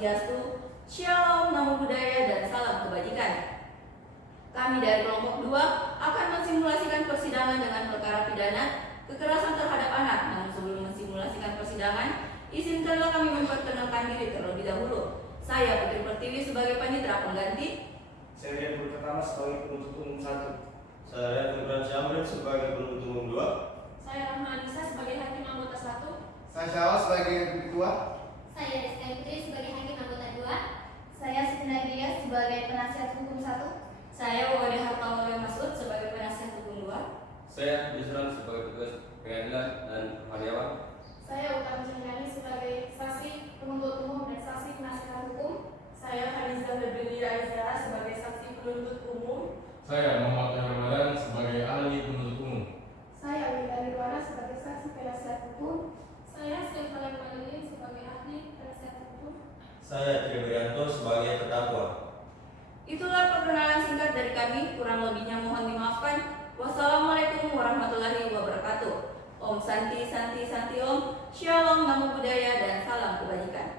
Swastiastu, Shalom, Namo Buddhaya, dan salam kebajikan. Kami dari kelompok 2 akan mensimulasikan persidangan dengan perkara pidana kekerasan terhadap anak. Namun sebelum mensimulasikan persidangan, izinkanlah kami memperkenalkan diri terlebih dahulu. Saya Putri Pertiwi sebagai panitera pengganti. Saya Rian Pertama sebagai penuntut umum 1. Saya Gibran Syamrin sebagai penuntut umum 2. Saya Rahma Anissa sebagai hakim anggota 1. Saya Syawal sebagai ketua. Saya Rizka Putri sebagai hakim anggota 2. Saya Siti Nadia sebagai penasihat hukum 1. Saya Wawade Hartawalya Masud sebagai penasihat hukum 2. Saya Yusran sebagai petugas pengadilan dan karyawan. Saya Utami Cengkani sebagai saksi penuntut umum dan saksi penasihat hukum. Saya Hadiza Febrilia Aizara sebagai saksi penuntut umum. Saya Muhammad Ramadan sebagai ahli penuntut umum. Saya Alida Nirwana sebagai saksi penasihat hukum. Saya Stefan Manilin sebagai ahli penasihat hukum. Saya Tribrianto sebagai terdakwa. Itulah perkenalan singkat dari kami, kurang lebihnya mohon dimaafkan. Wassalamualaikum warahmatullahi wabarakatuh. Om Santi Santi Santi Om, Shalom, Namo Buddhaya, dan salam kebajikan.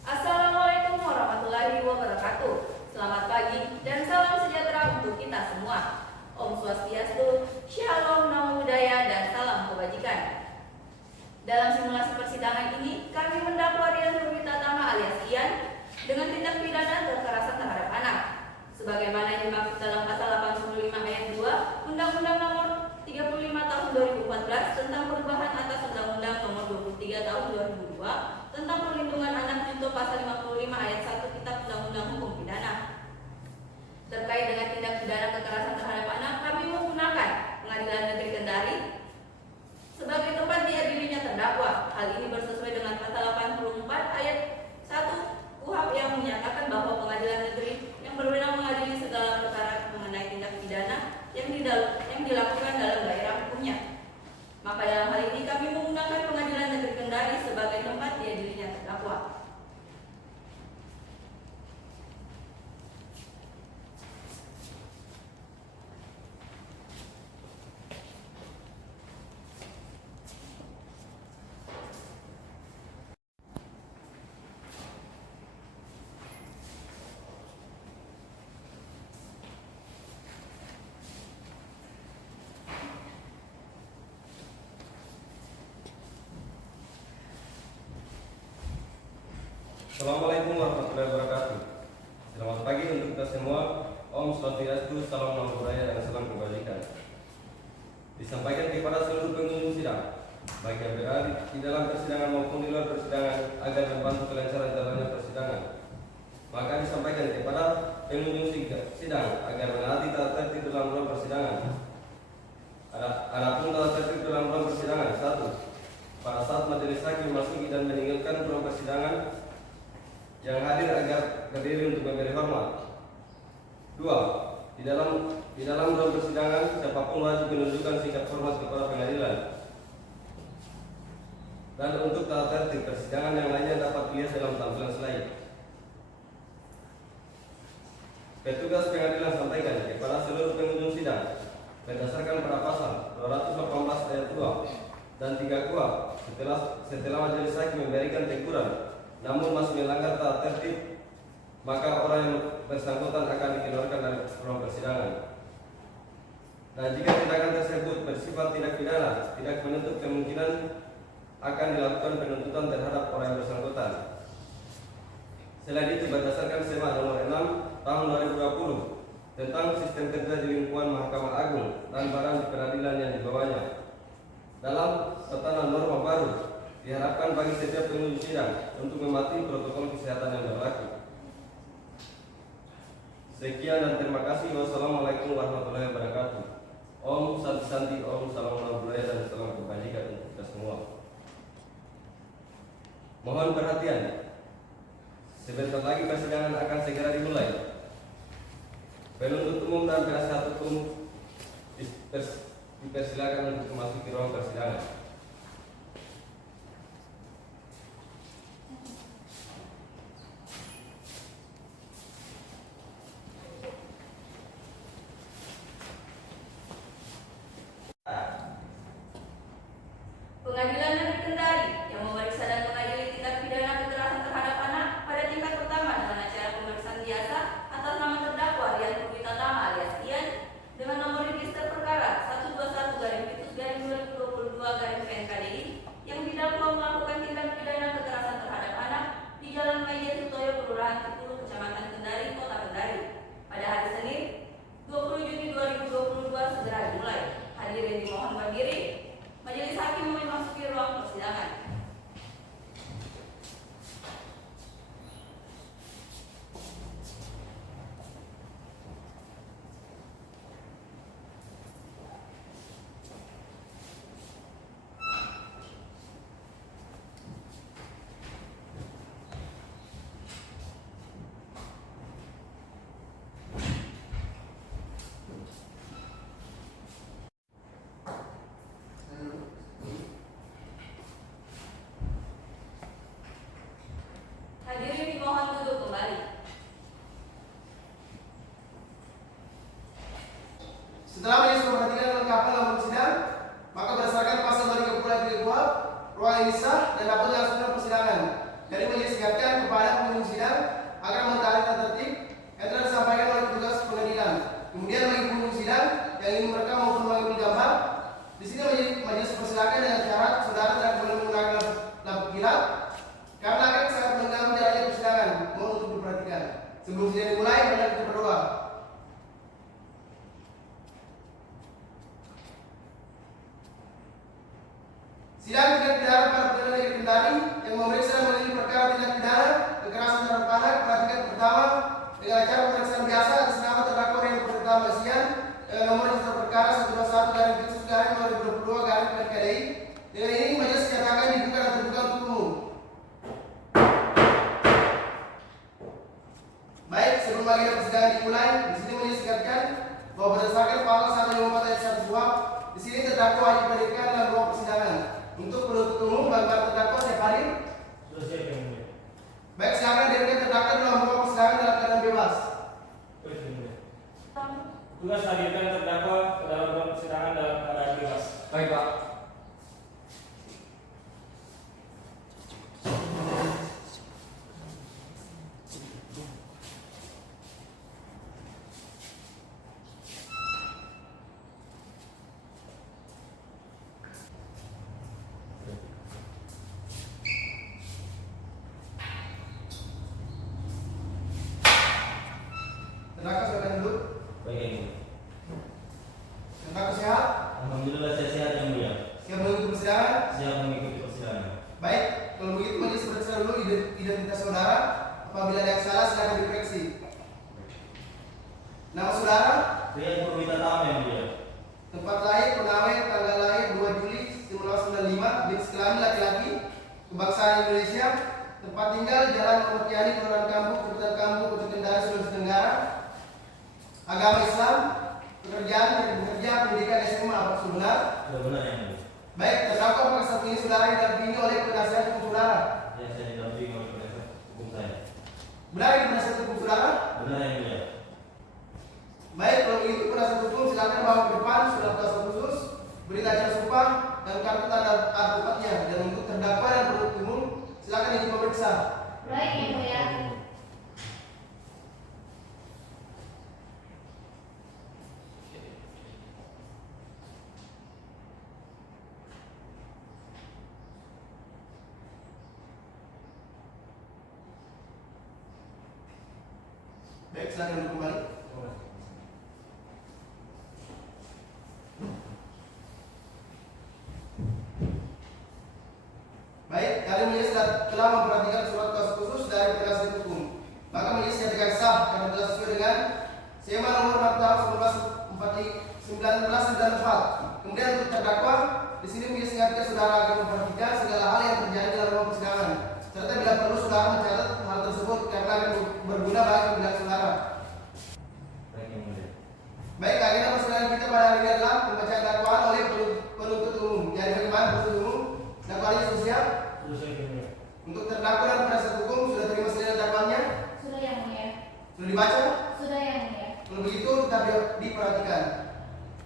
Assalamualaikum warahmatullahi wabarakatuh. Selamat pagi dan salam sejahtera untuk kita semua. Om Swastiastu, Shalom, Namo Buddhaya, dan salam kebajikan. Dalam simulasi persidangan ini, kami mendakwa Rian Purwitatama alias Ian dengan tindak pidana kekerasan terhadap anak, sebagaimana yang dimaksud dalam pasal 85 ayat 2 Undang-Undang Nomor 35 Tahun 2014 tentang perubahan atas Undang-Undang Nomor 23 Tahun 2002 tentang perlindungan anak junto pasal 55 ayat 1 Kitab Undang-Undang Hukum Pidana. Terkait dengan tindak pidana kekerasan terhadap anak, kami menggunakan Pengadilan Negeri Kendari sebagai tempat diadilinya terdakwa. Hal ini bersesuai dengan pasal 84 ayat 1 KUHP yang menyatakan bahwa pengadilan negeri yang berwenang mengadili segala perkara mengenai tindak pidana yang dilakukan dalam daerah hukumnya. Maka dalam hal ini kami menggunakan Pengadilan Negeri Kendari sebagai tempat diadilinya terdakwa. Assalamualaikum warahmatullahi wabarakatuh. Selamat pagi untuk kita semua. Om Swastiastu, salam Namo Buddhaya, dan salam kebajikan. Disampaikan kepada seluruh pengunjung sidang, baik yang berada di dalam persidangan maupun di luar persidangan, agar membantu kelancaran jalannya persidangan. Maka disampaikan kepada pengunjung sidang agar menaati tata tertib dalam ruang persidangan. Adapun tata tertib dalam ruang persidangan: 1. Pada saat majelis hakim memasuki dan meninggalkan ruang persidangan, yang hadir agar berdiri untuk memberi hormat. 2. Di dalam ruang persidangan, siapapun wajib menunjukkan sikap hormat kepada pengadilan. Dan untuk tata tertib persidangan yang lainnya dapat dilihat dalam tampilan slide. Petugas pengadilan sampaikan kepada seluruh pengunjung sidang, berdasarkan pada pasal 218 ayat 2 dan 3 KUHP, setelah majelis hakim memberikan teguran namun masih melanggar tata tertib, maka orang yang bersangkutan akan dikeluarkan dari ruang persidangan. Dan jika tindakan tersebut bersifat tindak pidana, tidak menutup kemungkinan akan dilakukan penuntutan terhadap orang yang bersangkutan. Selain itu, berdasarkan SEMA nomor 6 tahun 2020 tentang sistem kerja di lingkungan Mahkamah Agung dan barang di peradilan yang dibawanya, dalam tatanan norma baru, diharapkan bagi setiap pengunjung sidang untuk mematuhi protokol kesehatan yang berlaku. Sekian dan terima kasih. Wassalamualaikum warahmatullahi wabarakatuh. Om Santi Santi, Om Salam Budaya dan salam kebajikan untuk kita semua. Mohon perhatian. Sebentar lagi persidangan akan segera dimulai. Penuntut umum dan penasihat hukum dipersilakan untuk memasuki ruang persidangan. Pengadilan Negeri Kendari yang memeriksa dan mengadili tindak pidana kekerasan terhadap anak pada tingkat pertama dengan acara pemeriksaan biasa atas nama terdakwa Rian Purwitatama alias Ian dengan nomor register perkara 121-2022-PNKDI yang didakwa melakukan tindak pidana kekerasan terhadap anak di Jalan Meja Sutoyo, Kelurahan Cipulu, Kecamatan Kendari, Kota Kendari pada hari Senin 20 Juni 2022 segera dimulai. Hadirin dimohon berdiri. Majelis Hakim memasuki ruang persidangan. Hadirin dimohon duduk kembali. Setelah majelis memperhatikan kelengkapan dalam sidang, maka berdasarkan pasal 230 KUHP, ruang ini sah dan dapat dilangsungkan persidangan. Dari majelis ingatkan kepada pengunjung sidang agar mentaati tata tertib yang telah disampaikan oleh petugas pengadilan. Kemudian bagi pengunjung sidang yang ingin merekam maupun mengambil gambar, di sini majelis persilakan dengan syarat saudara tidak boleh menggunakan lampu kilat karena akan sangat mengganggu jalannya persidangan. Mohon untuk diperhatikan. Sebelum sidang dimulai, mari kita berdoa. Sidang tindak pidana pada Pengadilan Negeri Kendari yang memeriksa dan mengadili perkara tindak pidana kekerasan terhadap anak pada tingkat pertama dengan acara pemeriksaan biasa atas nama terdakwa Rian Purwitatama Sian dengan nomor register perkara 121-2022-PNKDI. Dengan ini majelis dinyatakan dibuka dan terbuka untuk umum. Baik, sebelum agenda persidangan dimulai, di sini majelis ingatkan bahwa berdasarkan pasal 154 ayat 1 KUHP, di sini terdakwa wajib dihadirkan dalam ruang persidangan. Untuk penuntut umum bagi para terdakwa siap hadir? Sudah siap yang mulia. Baik, silakan hadirkan terdakwa dalam ruang persidangan dalam keadaan bebas. Baik yang mulia. Tugas hadirkan terdakwa ke dalam ruang persidangan dalam keadaan bebas. Baik, Pak. Terdakwa silakan duduk. Baik yang mulia. Terdakwa sehat? Alhamdulillah saya sehat yang mulia. Siap mengikuti persidangan? Siap mengikuti persidangan. Baik, kalau begitu majelis periksa dulu identitas saudara. Apabila ada yang salah silakan dikoreksi. Nama saudara? Rian Purwitatama yang mulia. Tempat lahir, pengawet, tanggal lahir 2 Juli 1995, jenis kelamin laki-laki, kebangsaan Indonesia, tempat tinggal Jalan Muhammad Yani, Kelurahan Kambu, Kecamatan Kambu, Kota Kendari, Sulawesi Tenggara, agama Islam, pekerjaan, bekerja, pendidikan SMA, apa sebenar? Sudah benar yang mulia. Baik, terdakwa apakah saat ini saudara didampingi oleh penasihat hukum saudara? Ya, saya didampingi oleh penasihat hukum saya. Benar ini penasihat hukum saudara? Benar yang mulia. Baik, kalau begitu penasihat hukum silakan bawa ke depan surat kuasa khusus, berita acara sumpah, dan kartu tanda advokatnya. Dan untuk terdakwa dan penuntut umum silakan izin memeriksa. Baik yang mulia. Baik, silakan duduk kembali. Baik, kali majelis telah memperhatikan surat kuasa khusus dari penasihat hukum. Maka majelis nyatakan sah karena telah sesuai dengan SEMA nomor 6 tahun 1994. Kemudian untuk terdakwa di sini mengingatkan saudara agar memperhatikan segala hal yang terjadi dalam ruang persidangan, serta bila perlu saudara mencatat hal tersebut karena akan berguna bagi pembelajaran saudara. Baik yang mulia. Baik, agenda persidangan kita pada hari ini adalah pembacaan dakwaan oleh penuntut umum. Jadi bagaimana penuntut umum? Dakwaannya sudah siap? Selesai yang mulia. Untuk terdakwa dan penasihat hukum sudah terima salinan dakwaannya? Sudah yang mulia. Sudah dibaca? Sudah yang mulia. Kalau begitu tetap diperhatikan.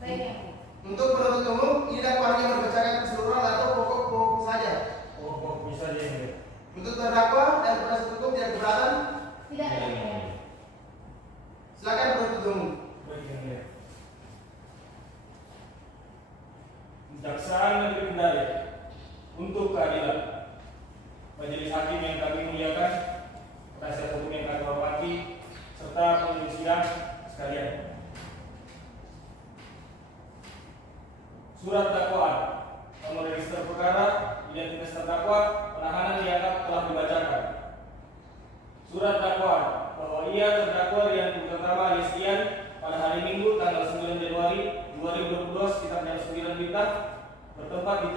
Baik yang mulia. Untuk penuntut umum, ini dakwaannya membacakan keseluruhan atau pokok-pokok saja. Pokok bisa aja yang mulia. Untuk terdakwa dan penasihat hukum tidak keberatan, Tidak yang mulia. silakan penuntut umum. Baik yang mulia. Kejaksaan Negeri Kendari untuk keadilan. Majelis hakim yang kami muliakan, penasihat hukum yang kami hormati, serta pengunjung sidang sekalian. Surat dakwaan nomor register perkara, identitas terdakwa, penahanan dianggap telah dibacakan. Surat dakwaan bahwa ia terdakwa Rian Purtama alias Ian pada hari Minggu tanggal 9 Januari 2022 sekitar jam 9 WITA bertempat di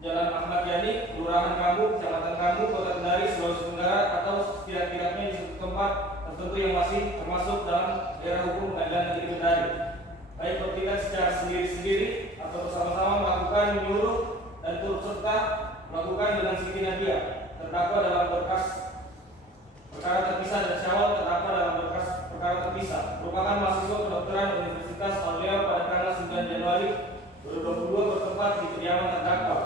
Jalan Ahmad Yani, Kelurahan Kambu, Kecamatan Kambu, Kota Kendari, Sulawesi Tenggara, atau setidak-tidaknya di suatu tempat tertentu yang masih termasuk dalam daerah hukum Pengadilan Negeri Kendari, baik bertindak secara sendiri-sendiri atau bersama-sama melakukan, menyuruh, dan turut serta melakukan dengan Siti Nadia terdakwa dalam berkas perkara terpisah dan Syawal terdakwa dalam berkas perkara terpisah merupakan mahasiswa kedokteran Universitas Al-Leau pada tanggal 9 Januari 2022 bertempat di kediaman terdakwa,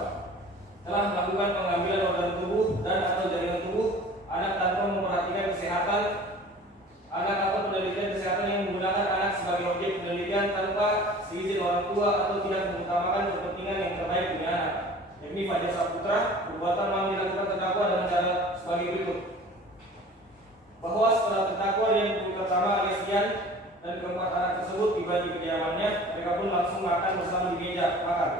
telah melakukan pengambilan organ tubuh dan atau jaringan tubuh anak tanpa memperhatikan kesehatan anak atau penelitian kesehatan yang menggunakan anak sebagai objek penelitian tanpa seizin orang tua atau tidak mengutamakan kepentingan yang terbaik demi anak, yakni Fajar Saputra. Perbuatan yang dilakukan terdakwa dengan cara sebagai berikut: bahwa setelah terdakwa yang pertama alias Ian dan keempat anak tersebut tiba di kediamannya, mereka pun langsung makan bersama di meja makan.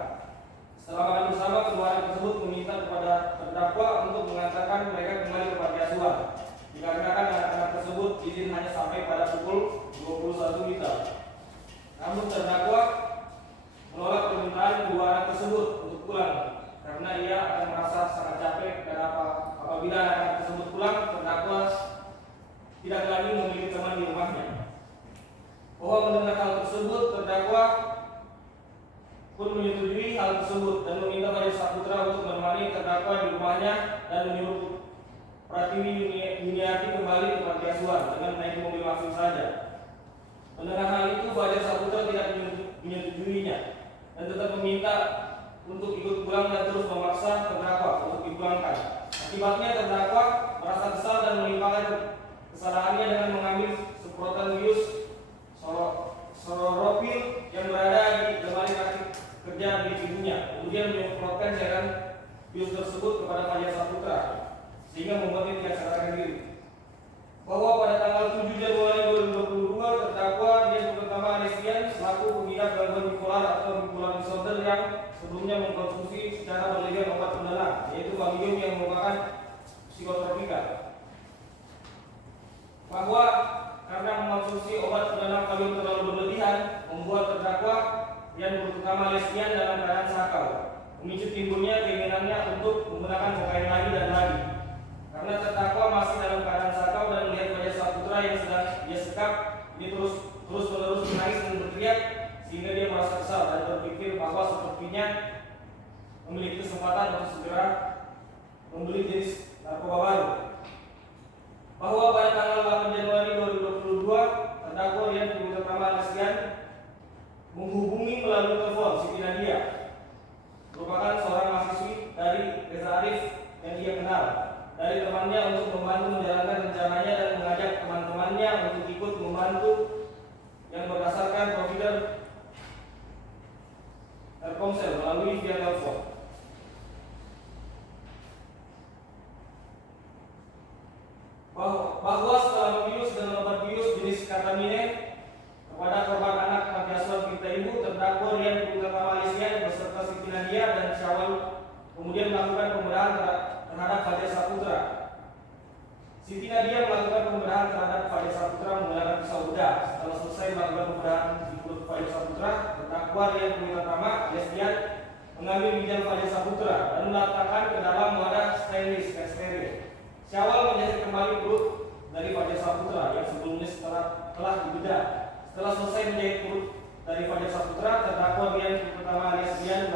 Setelah makan bersama, kedua anak tersebut meminta kepada terdakwa untuk mengantarkan mereka kembali ke panti asuhan, dikarenakan anak-anak tersebut izin hanya sampai pada pukul 21 WITA. Namun terdakwa menolak permintaan kedua anak tersebut untuk pulang karena ia akan merasa sangat capek, dan apabila anak-anak tersebut pulang, terdakwa tidak lagi memiliki teman di rumahnya. Bahwa mendengar hal tersebut, terdakwa pun menyetujui hal tersebut dan meminta Fajar Saputra untuk menemani terdakwa di rumahnya dan menyuruh Pratiwi Yuniati kembali ke panti asuhan dengan naik mobil langsung saja. Mendengar hal itu, Fajar Saputra tidak menyetujuinya dan tetap meminta untuk ikut pulang dan terus memaksa terdakwa untuk dipulangkan. Akibatnya terdakwa merasa kesal dan melimpahkan kesalahannya dengan mengambil semprotan bius Soropil yang berada di lemari kaki kerja di ibunya, kemudian menyemprotkan cairan bius tersebut kepada Fajar Saputra sehingga membuatnya tidak sadarkan diri. Bahwa pada tanggal 7 Januari 2022 terdakwa Rian Purtama alias Ian selaku pengidap gangguan bipolar atau bipolar disorder yang sebelumnya mengkonsumsi secara berlebihan obat penenang, yaitu Valium yang merupakan psikotropika. Bahwa karena mengkonsumsi obat penenang Valium terlalu berlebihan, membuat terdakwa Rian Purtama alias Ian dalam keadaan sakau, memicu timbulnya keinginannya untuk menggunakan kokain lagi dan lagi. Karena terdakwa masih dalam keadaan sakau dan melihat Fajar Saputra yang sedang dia sekap ini terus-menerus menangis dan berteriak, sehingga dia merasa kesal dan berpikir bahwa sepertinya memiliki kesempatan untuk segera membeli jenis narkoba baru. Bahwa pada tanggal 8 Januari 2022 terdakwa Rian Purtama alias Ian menghubungi melalui telepon Siti Nadia, merupakan seorang mahasiswi dari Reza Arif yang dia kenal, dari temannya untuk membantu menjalankan rencananya dan mengajak teman-temannya untuk ikut membantu yang berdasarkan provider Telkomsel melalui via telepon. Bahwa setelah membius dengan obat bius jenis ketamine kepada korban anak panti asuhan Tirta Ibu, terdakwa Rian Purtama alias Ian beserta Siti Nadia dan Syawal kemudian melakukan pembedahan terhadap Fajar Saputra. Siti Nadia melakukan pembedahan terhadap Fajar Saputra menggunakan pisau bedah. Setelah selesai melakukan pembedahan di perut Fajar Saputra, terdakwa Rian Purnama alias Rian mengambil ginjal Fajar Saputra dan meletakkan ke dalam wadah stainless dan steril. Syawal menjahit kembali perut dari Fajar Saputra yang sebelumnya telah dibedah. Setelah selesai menjahit perut dari Fajar Saputra, terdakwa Rian Purnama alias Rian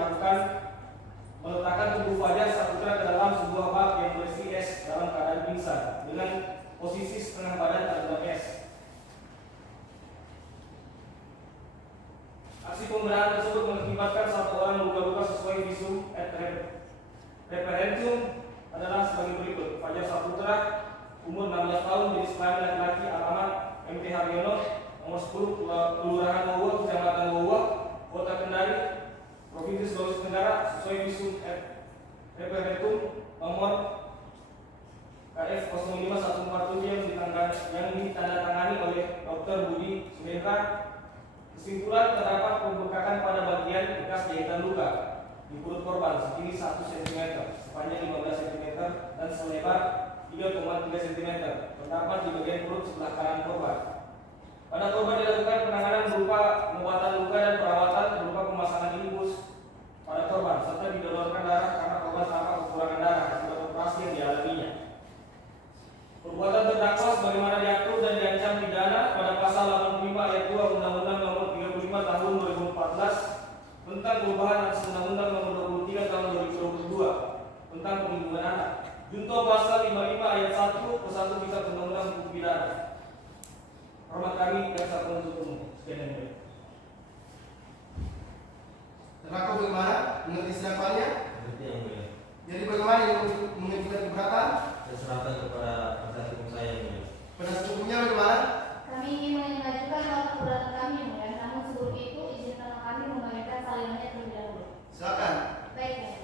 meletakkan tubuh Fajar Saputra ke dalam sebuah bak yang berisi es dalam keadaan pingsan dengan posisi setengah badan terhadap es. Aksi pembedahan tersebut mengakibatkan satu orang luka-luka sesuai visum et reperendum adalah sebagai berikut. Fajar Saputra, umur 16 tahun, jenis kelamin laki-laki, alamat MT Haryono, nomor 10, Kelurahan Wowo, Kecamatan Wowo, Kota Kendari, Provinsi Sulawesi Tenggara, sesuai visum et reperendum nomor KF 05147 yang ditandatangani oleh Dr. Budi Sumendra. Kesimpulan, terdapat pembengkakan pada bagian bekas jahitan luka di perut korban setinggi 1 cm, sepanjang 15 cm dan selebar 3,3 cm. Terdapat di bagian perut sebelah kanan korban. Pada korban dilakukan penanganan berupa pengobatan luka dan perawatan berupa pemasangan infus pada korban serta didonorkan darah karena korban tampak kekurangan darah akibat operasi yang dialaminya. Perbuatan terdakwa sebagaimana diatur dan diancam pidana pada pasal 85 ayat 2 Undang-Undang Nomor 35 Tahun 2014 tentang perubahan atas Undang-Undang Nomor 23 Tahun 2022 tentang perlindungan anak. Junto pasal 55 ayat 1 ke 1 Kitab Undang-Undang Hukum Pidana. Hormat kami jaksa penuntut umum. Sekian dan baik. Terdakwa bagaimana? Mengerti sidakwannya? Seperti yang mulia. Jadi bagaimana yang mengajukan keberatan? Saya serahkan kepada penasihat hukum saya yang mulia. Penasihat hukumnya bagaimana? Kami ingin mengajukan hal keberatan kami yang mulia, namun sebelum itu izinkan kami memainkan salinannya terlebih dahulu. Silakan. Baik, ya.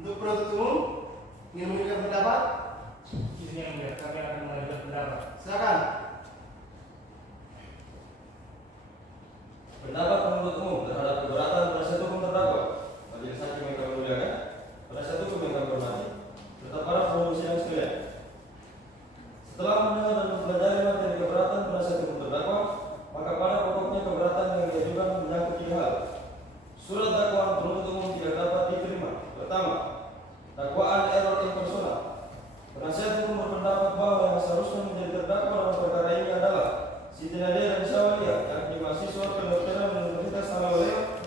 Untuk penuntut umum ingin memberikan pendapat, Izin yang mulia, kami akan mengajukan pendapat. silakan. Pendapat penuntut umum terhadap keberatan penasihat hukum terdakwa. Majelis hakim yang kami muliakan, penasihat hukum yang kami hormati, serta para penghuni sidang sekalian. Setelah mendengar dan mempelajari materi keberatan penasihat hukum terdakwa, maka pada pokoknya keberatan yang diajukan menyangkut tiga hal. Surat dakwaan penuntut umum tidak dapat diterima. Pertama, dakwaan error impersonal. Penasihat hukum berpendapat bahwa yang seharusnya menjadi terdakwa dalam perkara ini adalah Siti Nadia dan Syawalia, yakni mahasiswa kedokteran Universitas Al-Azhar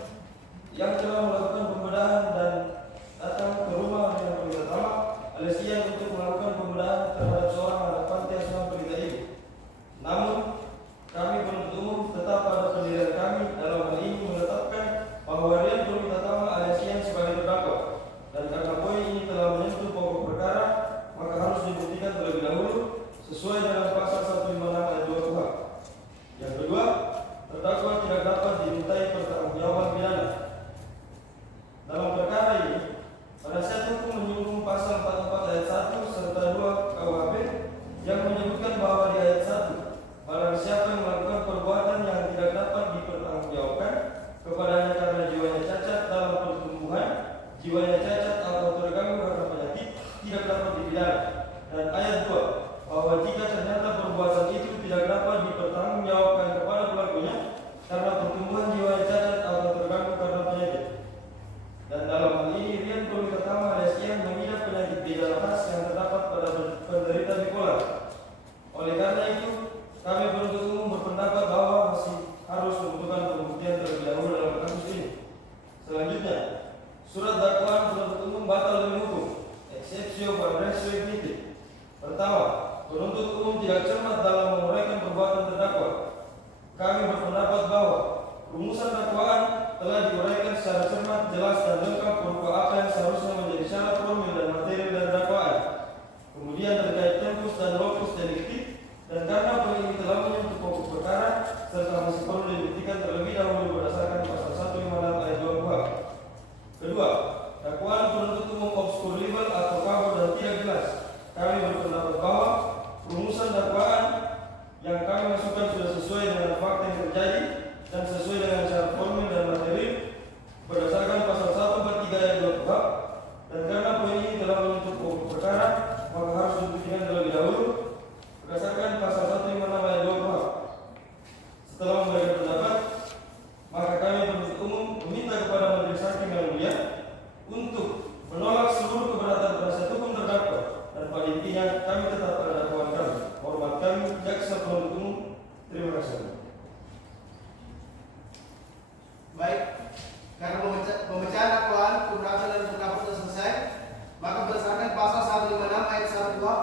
yang telah melakukan pembedahan dan datang ke rumah dengan pelita tamak alias Ian untuk melakukan pembedahan terhadap seorang anak panti asuhan pelita itu. Namun, kami penuntut umum tetap pada pendirian kami dalam hal ini menetapkan bahwa Rian pelita tamak alias Ian sebagai terdakwa, dan karena poin ini telah menyentuh pokok perkara, maka harus dibuktikan terlebih dahulu sesuai dengan pasal 156 ayat 2 KUHP. Yang kedua, terdakwa tidak dapat dimintai pertanggungjawaban pidana. Dalam perkara ini, penasihat hukum menyinggung pasal 44 ayat 1 serta 2 KUHP yang menyebutkan bahwa di ayat 1, barang siapa yang melakukan perbuatan yang tidak dapat dipertanggungjawabkan kepadanya karena jiwanya cacat dalam pertumbuhan, jiwanya cacat atau terganggu karena penyakit, tidak dapat dipidana. Dan ayat 2, bahwa jika ternyata perbuatan itu tidak dapat dipertanggungjawabkan kepada pelakunya karena pertumbuhan jiwanya cacat atau terganggu karena penyakit. Dan dalam hal ini Rian pelita tamak alias Ian mengidap penyakit gejala khas yang terdapat pada penderita bipolar. Oleh karena itu, kami penuntut umum berpendapat bahwa masih harus membutuhkan pembuktian terlebih dahulu dalam kasus ini. Selanjutnya, surat dakwaan penuntut umum batal demi hukum. Exceptio per ratio ignitis. Pertama, penuntut umum tidak cermat dalam menguraikan perbuatan terdakwa. Kami berpendapat bahwa rumusan dakwaan telah diuraikan secara cermat, jelas dan lengkap berupa apa yang seharusnya menjadi syarat formil dan material dari dakwaan. Kemudian terkait tempus dan locus delicti, dan karena poin ini telah menyentuh pokok perkara serta masih perlu dibuktikan terlebih dahulu berdasarkan pasal 156 ayat 2 KUHP. Kedua, dakwaan penuntut umum obscur libel atau kabur dan tidak jelas. Kami berpendapat bahwa rumusan dakwaan yang kami masukkan sudah sesuai dengan fakta yang terjadi dan sesuai dengan syarat formil dan materi berdasarkan pasal 143 ayat 2 KUHP. Dan karena poin ini telah menyentuh pokok perkara, maka harus dibuktikan terlebih dahulu berdasarkan pasal 156 ayat 2 KUHP. Setelah memberikan pendapat, maka kami penuntut umum meminta kepada majelis hakim yang mulia untuk menolak seluruh keberatan penasihat hukum terdakwa, dan pada intinya kami tetap pada dakwaan kami. Hormat kami, jaksa penuntut umum. Terima kasih. Baik, karena pembacaan dakwaan, keberatan dan pendapat sudah selesai, maka berdasarkan pasal 156 ayat 1 KUHP,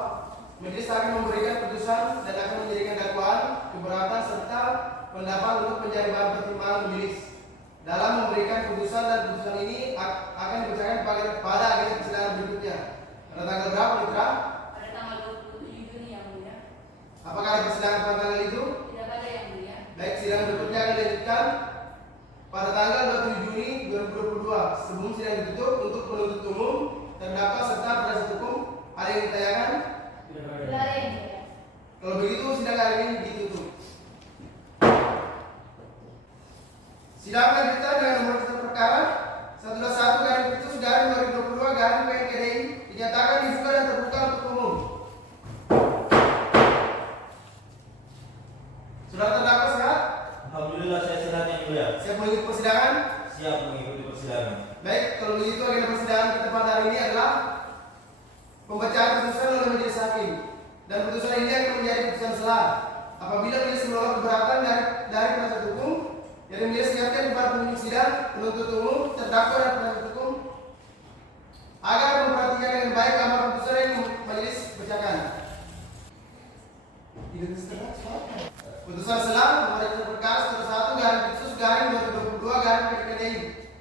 majelis hakim memberikan putusan dan akan menjadikan dakwaan, keberatan serta pendapat untuk menjadi bahan pertimbangan majelis. Dalam memberikan putusan dan putusan ini akan dibacakan pada agenda persidangan berikutnya. Pada tanggal berapa, Mitra? Pada tanggal 27 Juni yang mulia. Apakah ada persidangan pada tanggal itu? Tidak ada yang mulia. Baik, sidang berikutnya akan dilanjutkan pada tanggal 27 Juni 2022 sebelum sidang ditutup untuk penuntut umum, terdakwa serta penasihat hukum. Ada yang ditanyakan? Tidak Tidak ada. ada yang mulia. Kalau begitu sidang hari ini ditutup. Sidang lanjutan dengan nomor perkara 121/2022/PNKDI dinyatakan dibuka dan terbuka untuk umum. Saudara terdakwa sehat? Alhamdulillah saya sehat yang mulia. Siap mengikuti persidangan? Siap mengikuti persidangan. Baik, kalau begitu agenda persidangan kita pada hari ini adalah pembacaan putusan oleh majelis hakim, dan putusan ini akan menjadi putusan selah apabila majelis menolak keberatan dari penasihat hukum yang majelis ingatkan kepada penunjuk sidang, penuntut umum, terdakwa dan penasihat hukum agar memperhatikan dengan baik amar putusan yang majelis bacakan. Putusan selah nomor perkara 1/1/2022/PNKDI.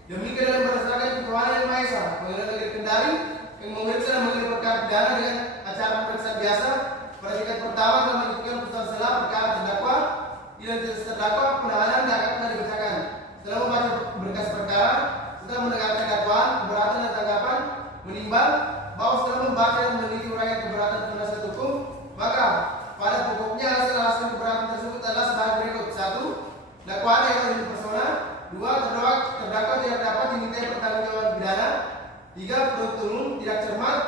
Demikian dalam berdasarkan ketuhanan yang Maha Esa, Pengadilan Negeri Kendari yang memeriksa dan mengambil perkara pidana dengan acara pemeriksaan biasa pada tingkat pertama telah menentukan putusan selah perkara terdakwa, identitas terdakwa, penahanan dan akan dibacakan. Setelah membaca berkas perkara, setelah mendengarkan dakwaan, keberatan dan tanggapan, menimbang bahwa setelah membaca dan meneliti uraian keberatan penasihat hukum, maka pada pokoknya alasan-alasan keberatan tersebut adalah sebagai berikut: 1. Dakwaan yang lebih persona. 2. Terdakwa tidak dapat dimintai pertanggungjawaban pidana. 3. Penuntut umum tidak cermat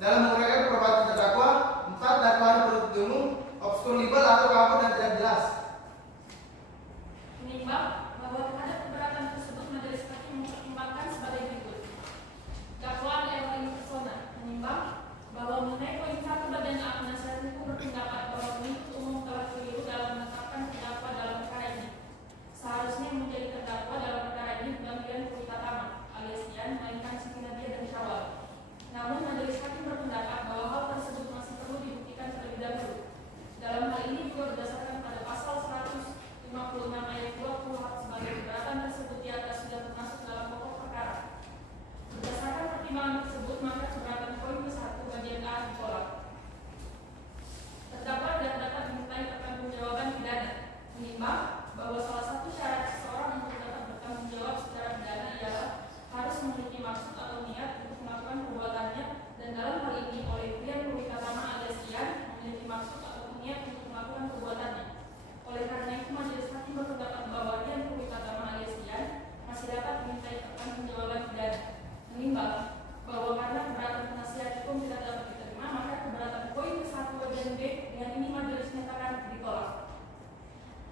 dalam menguraikan perbuatan terdakwa. 4. Dakwaan penuntut umum obskur libel atau kabur dan tidak jelas. Menimbang bahwa terhadap keberatan tersebut majelis hakim mempertimbangkan sebagai berikut. Dakwaan yang lebih persona. Menimbang bahwa mengenai poin 1 bagian A penasihat hukum berpendapat bahwa penuntut umum telah keliru dalam menetapkan terdakwa dalam perkara ini. Seharusnya yang menjadi terdakwa dalam perkara ini bukan Dian Purwitama alias Dian, melainkan Siti Nadia dan Syawal. Namun majelis hakim berpendapat bahwa hal tersebut masih perlu dibuktikan terlebih dahulu. Dalam hal ini juga berdasarkan pada pasal 156 ayat 2 KUHP sebagai keberatan tersebut di atas sudah termasuk dalam pokok perkara. Berdasarkan pertimbangan tersebut, maka keberatan poin ke-1 bagian A ditolak. Terdakwa tidak dapat dimintai pertanggungjawaban pidana. Menimbang bahwa salah satu syarat seseorang untuk dapat bertanggung jawab secara pidana ialah harus memiliki maksud atau niat untuk melakukan perbuatannya, dan dalam hal ini oleh Dian Purwitama alias Dian memiliki maksud atau niat untuk melakukan perbuatannya. Oleh karena itu majelis hakim berpendapat bahwa Dian Purwitama alias Dian masih dapat dimintai pertanggungjawaban pidana. Menimbang bahwa karena keberatan penasihat hukum tidak dapat diterima, maka keberatan poin ke-1 bagian B dengan ini majelis nyatakan ditolak.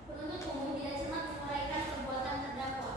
Penuntut umum tidak cermat menguraikan perbuatan terdakwa.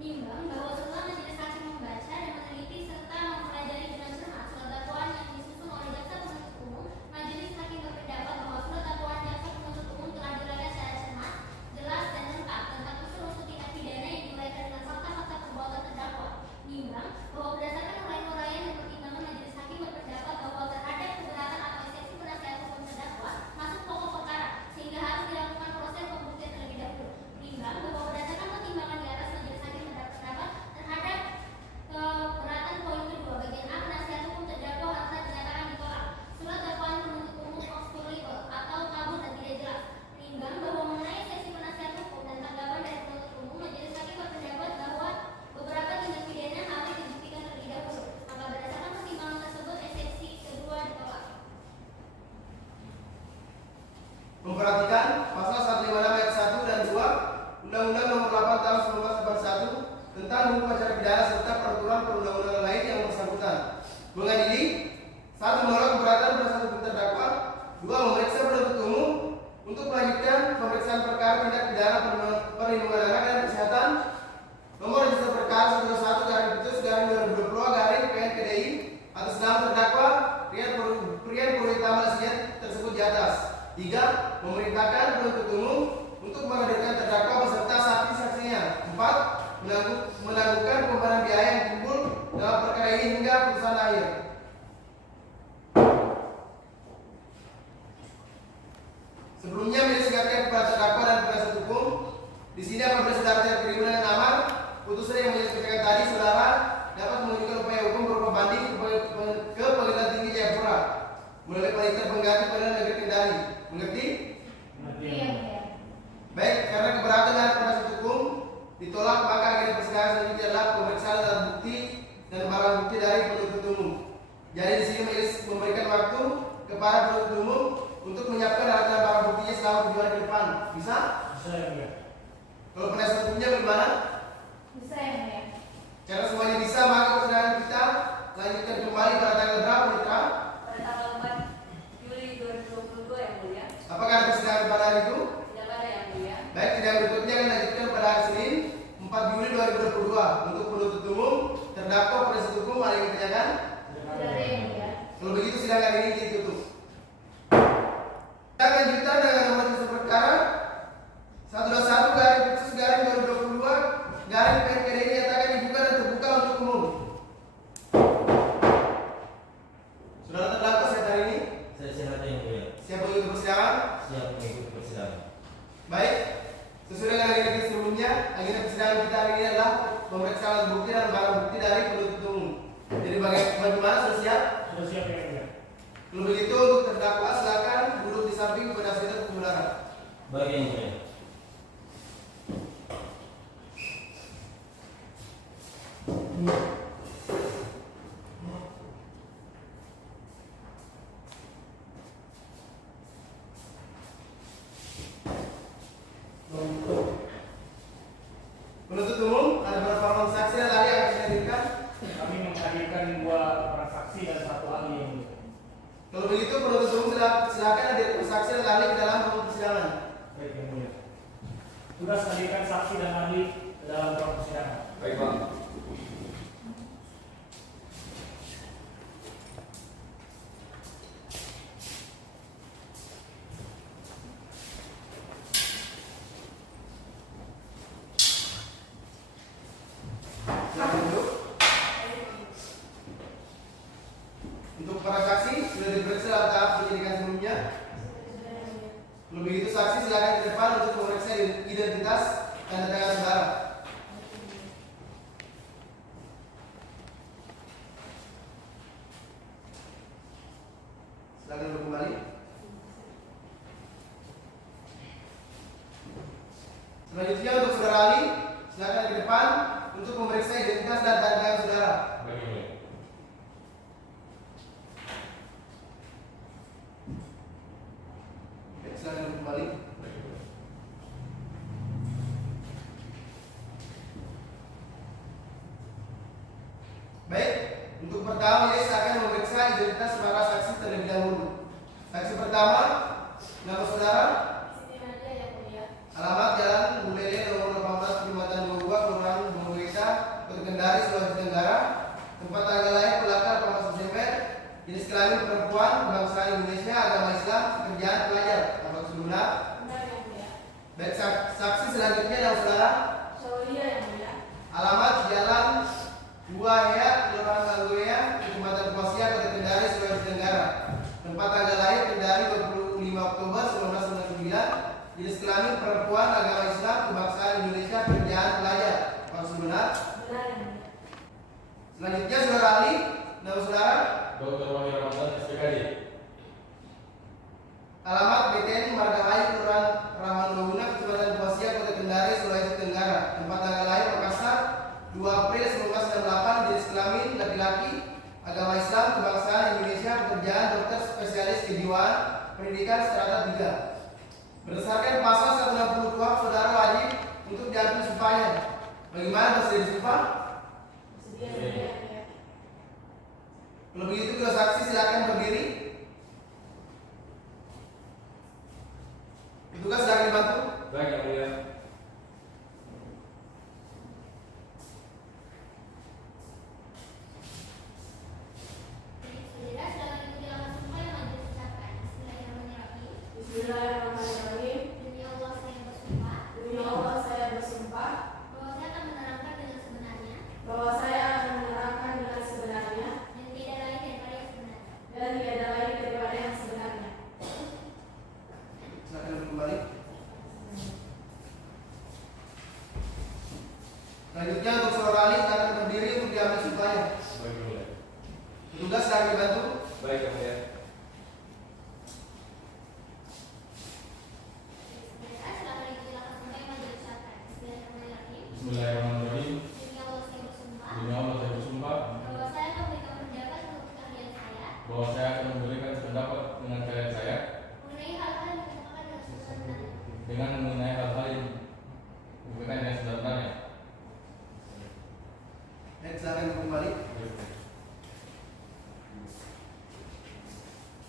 Menimbang bahwa setelah majelis hakim membaca dan meneliti serta mempelajari dengan cermat surat dakwaan yang disusun oleh jaksa penuntut umum, majelis hakim berpendapat bahwa surat dakwaan jaksa penuntut umum telah diuraikan secara cermat, jelas dan lengkap tentang unsur-unsur tindak pidana yang diuraikan dengan fakta-fakta perbuatan terdakwa. Menimbang bahwa berdasarkan uraian-uraian dan pertimbangan, majelis hakim berpendapat bahwa terhadap keberatan atau eksepsi penasihat hukum terdakwa masuk pokok perkara, sehingga harus dilakukan proses pembuktian terlebih dahulu. Menimbang bahwa berdasarkan pertimbangan di atas, majelis hakim berpendapat terhadap keberatan poin kedua bagian A penasihat hukum terdakwa harusnya dinyatakan ditolak. Surat dakwaan penuntut umum obskur libel atau kabur dan tidak jelas. Menimbang bahwa mengenai eksepsi penasihat hukum dan tanggapan dari penuntut umum, majelis hakim berpendapat bahwa beberapa tindak pidana harus dibuktikan terlebih dahulu. Maka berdasarkan pertimbangan tersebut, eksepsi kedua ditolak. Memperhatikan pasal 156 ayat 1 dan 2 Undang-Undang Nomor 8 Tahun 1981 tentang hukum acara pidana serta peraturan perundang-undangan lain yang bersangkutan. Mengadili: 1. Menolak keberatan penasihat hukum terdakwa. 2. Memeriksa penuntut umum untuk melanjutkan pemeriksaan perkara tindak pidana perlindungan anak dan kesehatan nomor register perkara 121/2020/PNPDI atas nama terdakwa Dian Purwitama alias tersebut di atas. 3. Memerintahkan penuntut umum untuk menghadirkan terdakwa beserta saksi-saksinya. 4. Menangguhkan pembayaran biaya yang timbul dalam perkara ini hingga putusan akhir. Sebelumnya majelis ingatkan kepada terdakwa dan penasihat hukum, di sini apabila saudara tidak terima dengan amar putusan yang majelis bacakan tadi, saudara dapat mengajukan upaya hukum berupa banding ke Pengadilan Tinggi Jayapura melalui panitia pengganti Pengadilan Negeri Kendari. Mengerti? Iya. Baik, karena keberatan dari penasihat hukum ditolak, maka agenda persidangan selanjutnya adalah pemeriksaan alat bukti dan barang bukti dari penuntut umum. Jadi di sini majelis memberikan waktu kepada penuntut umum untuk menyiapkan alat dan barang buktinya selama 7 hari ke depan. Bisa? Bisa ya. Kalau penasihat hukumnya bagaimana? Bisa ya. Karena semuanya bisa, maka persidangan kita lanjutkan kembali pada tanggal berapa, Mitra? Pada tanggal 4 Juli 2022 yang mulia. Apakah ada persidangan pada hari itu? Tidak ada yang mulia. Baik, sidang berikutnya akan dilanjutkan pada hari Senin 4 Juli 2022 untuk penuntut umum, terdakwa, penasihat hukum. Ada yang ditanyakan? Tidak ada yang mulia. Kalau begitu sidang hari ini ditutup. Kita lanjutkan dengan nomor register perkara 121/2022/PNPDI nyatakan dibuka dan terbuka untuk umum. Saudara terdakwa sihat hari ini? Saya sehat yang mulia. Siap mengikuti persidangan? Siap mengikuti persidangan. Baik, sesuai dengan agenda sebelumnya, agenda persidangan kita hari ini adalah pemeriksaan alat bukti dan barang bukti dari penuntut umum. Jadi bagaimana, sudah siap? Sudah siap ya. Kalau begitu untuk terdakwa silakan duduk di samping penasihat hukum saudara. Baik yang mulia. saksi dan 1 ahli yang mulia. Kalau begitu penuntut umum silakan hadirkan saksi dan ahli ke dalam ruang persidangan. Baik yang mulia. Tugas hadirkan saksi dan ahli ke dalam ruang persidangan. Baik, Pak. Silakan duduk. Untuk para saksi sudah diperiksa dalam tahap penyidikan sebelumnya. Kalau begitu saksi silakan ke depan untuk memeriksa identitas tanda tangan saudara. Silakan duduk kembali. Selanjutnya untuk saudara ahli, silakan ke depan untuk memeriksa identitas dan tanda tangan saudara. Baik yang mulia. Oke, silakan duduk kembali. Baik, untuk pertama ya akan memeriksa identitas para saksi terlebih dahulu. Saksi pertama, nama saudara, Siti Nadia yang mulia. alamat Jalan Bulele nomor 18 Kecamatan 22 Kelurahan Bogorita, Kota Kendari, Sulawesi Tenggara. Tempat tanggal lahir belakang 18 Desember. Jenis kelamin perempuan, kebangsaan Indonesia, agama Islam, pekerjaan pelajar. Apakah sudah benar? Benar yang mulia. Baik, saksi selanjutnya nama saudara, Syaulia yang mulia. alamat Jalan 2 Hea, Kelurahan Anggoya, Kecamatan Kuasia, Kota Kendari, Sulawesi Tenggara. Tempat tanggal lahir Kendari 25 Oktober 1999. Jenis kelamin perempuan, agama Islam, kebangsaan Indonesia, pekerjaan pelajar. Apakah sudah benar? Benar yang mulia. Selanjutnya saudara ahli, nama saudara, Dr. Wahyu Ramadan, SPKD. alamat BTN Margahayu, Kelurahan Ramandohuna, Kecamatan Kuasia, Kota Kendari, Sulawesi Tenggara. Tempat tanggal lahir Makassar 2 April 1998. Jenis kelamin laki-laki, agama Islam, kebangsaan Indonesia, pekerjaan dokter spesialis kejiwaan, pendidikan strata 3. Berdasarkan pasal 160 KUHP, saudara wajib untuk diambil sumpahnya. Bagaimana bersedia sumpah? Sedia yang mulia. Kalau begitu kedua saksi silakan berdiri. Petugas silakan dibantu. Baik yang mulia. Saudara silakan ikuti langkah sumpah yang majelis ucapkan. Bismillahirrahmanirrahim. Bismillahirrahmanirrahim. Demi Allah saya bersumpah Demi Allah saya bersumpah bahwa saya akan menerangkan dengan sebenarnya bahwa saya akan menerangkan dengan sebenarnya dan tidak ada lain daripada yang sebenarnya. dan tidak ada lain daripada yang sebenarnya. Silakan duduk kembali. Selanjutnya untuk saudara ahli silakan berdiri untuk diambil sumpahnya. Baik yang mulia. Petugas silakan dibantu. Baik yang mulia. Saudara silakan ikuti langkah sumpah yang majelis ucapkan. Bismillahirrahmanirrahim. Bismillahirrahmanirrahim. Demi Allah saya bersumpah Demi Allah saya bersumpah bahwa saya akan memberikan pendapat menurut keahlian saya bahwa saya akan memberikan pendapat dengan kalian saya mengenai hal-hal yang dikatakan dengan sebenarnya. dengan mengenai hal-hal yang bukan yang sebenarnya. Baik, silakan duduk kembali.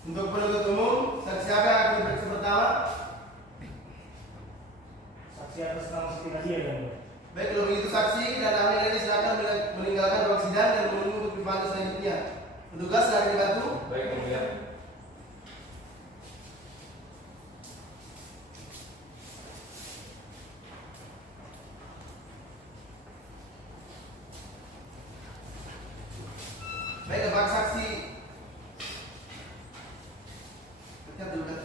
Untuk penuntut umum, saksi siapa yang akan diperiksa pertama? Saksi atas nama Siti Nadia yang mulia. Baik, kalau begitu saksi dan ahli lainnya silakan meninggalkan ruang sidang dan menunggu untuk dipanggil selanjutnya. Petugas silakan dibantu. Baik yang mulia. Baik, apakah saksi? Siap dulu kan?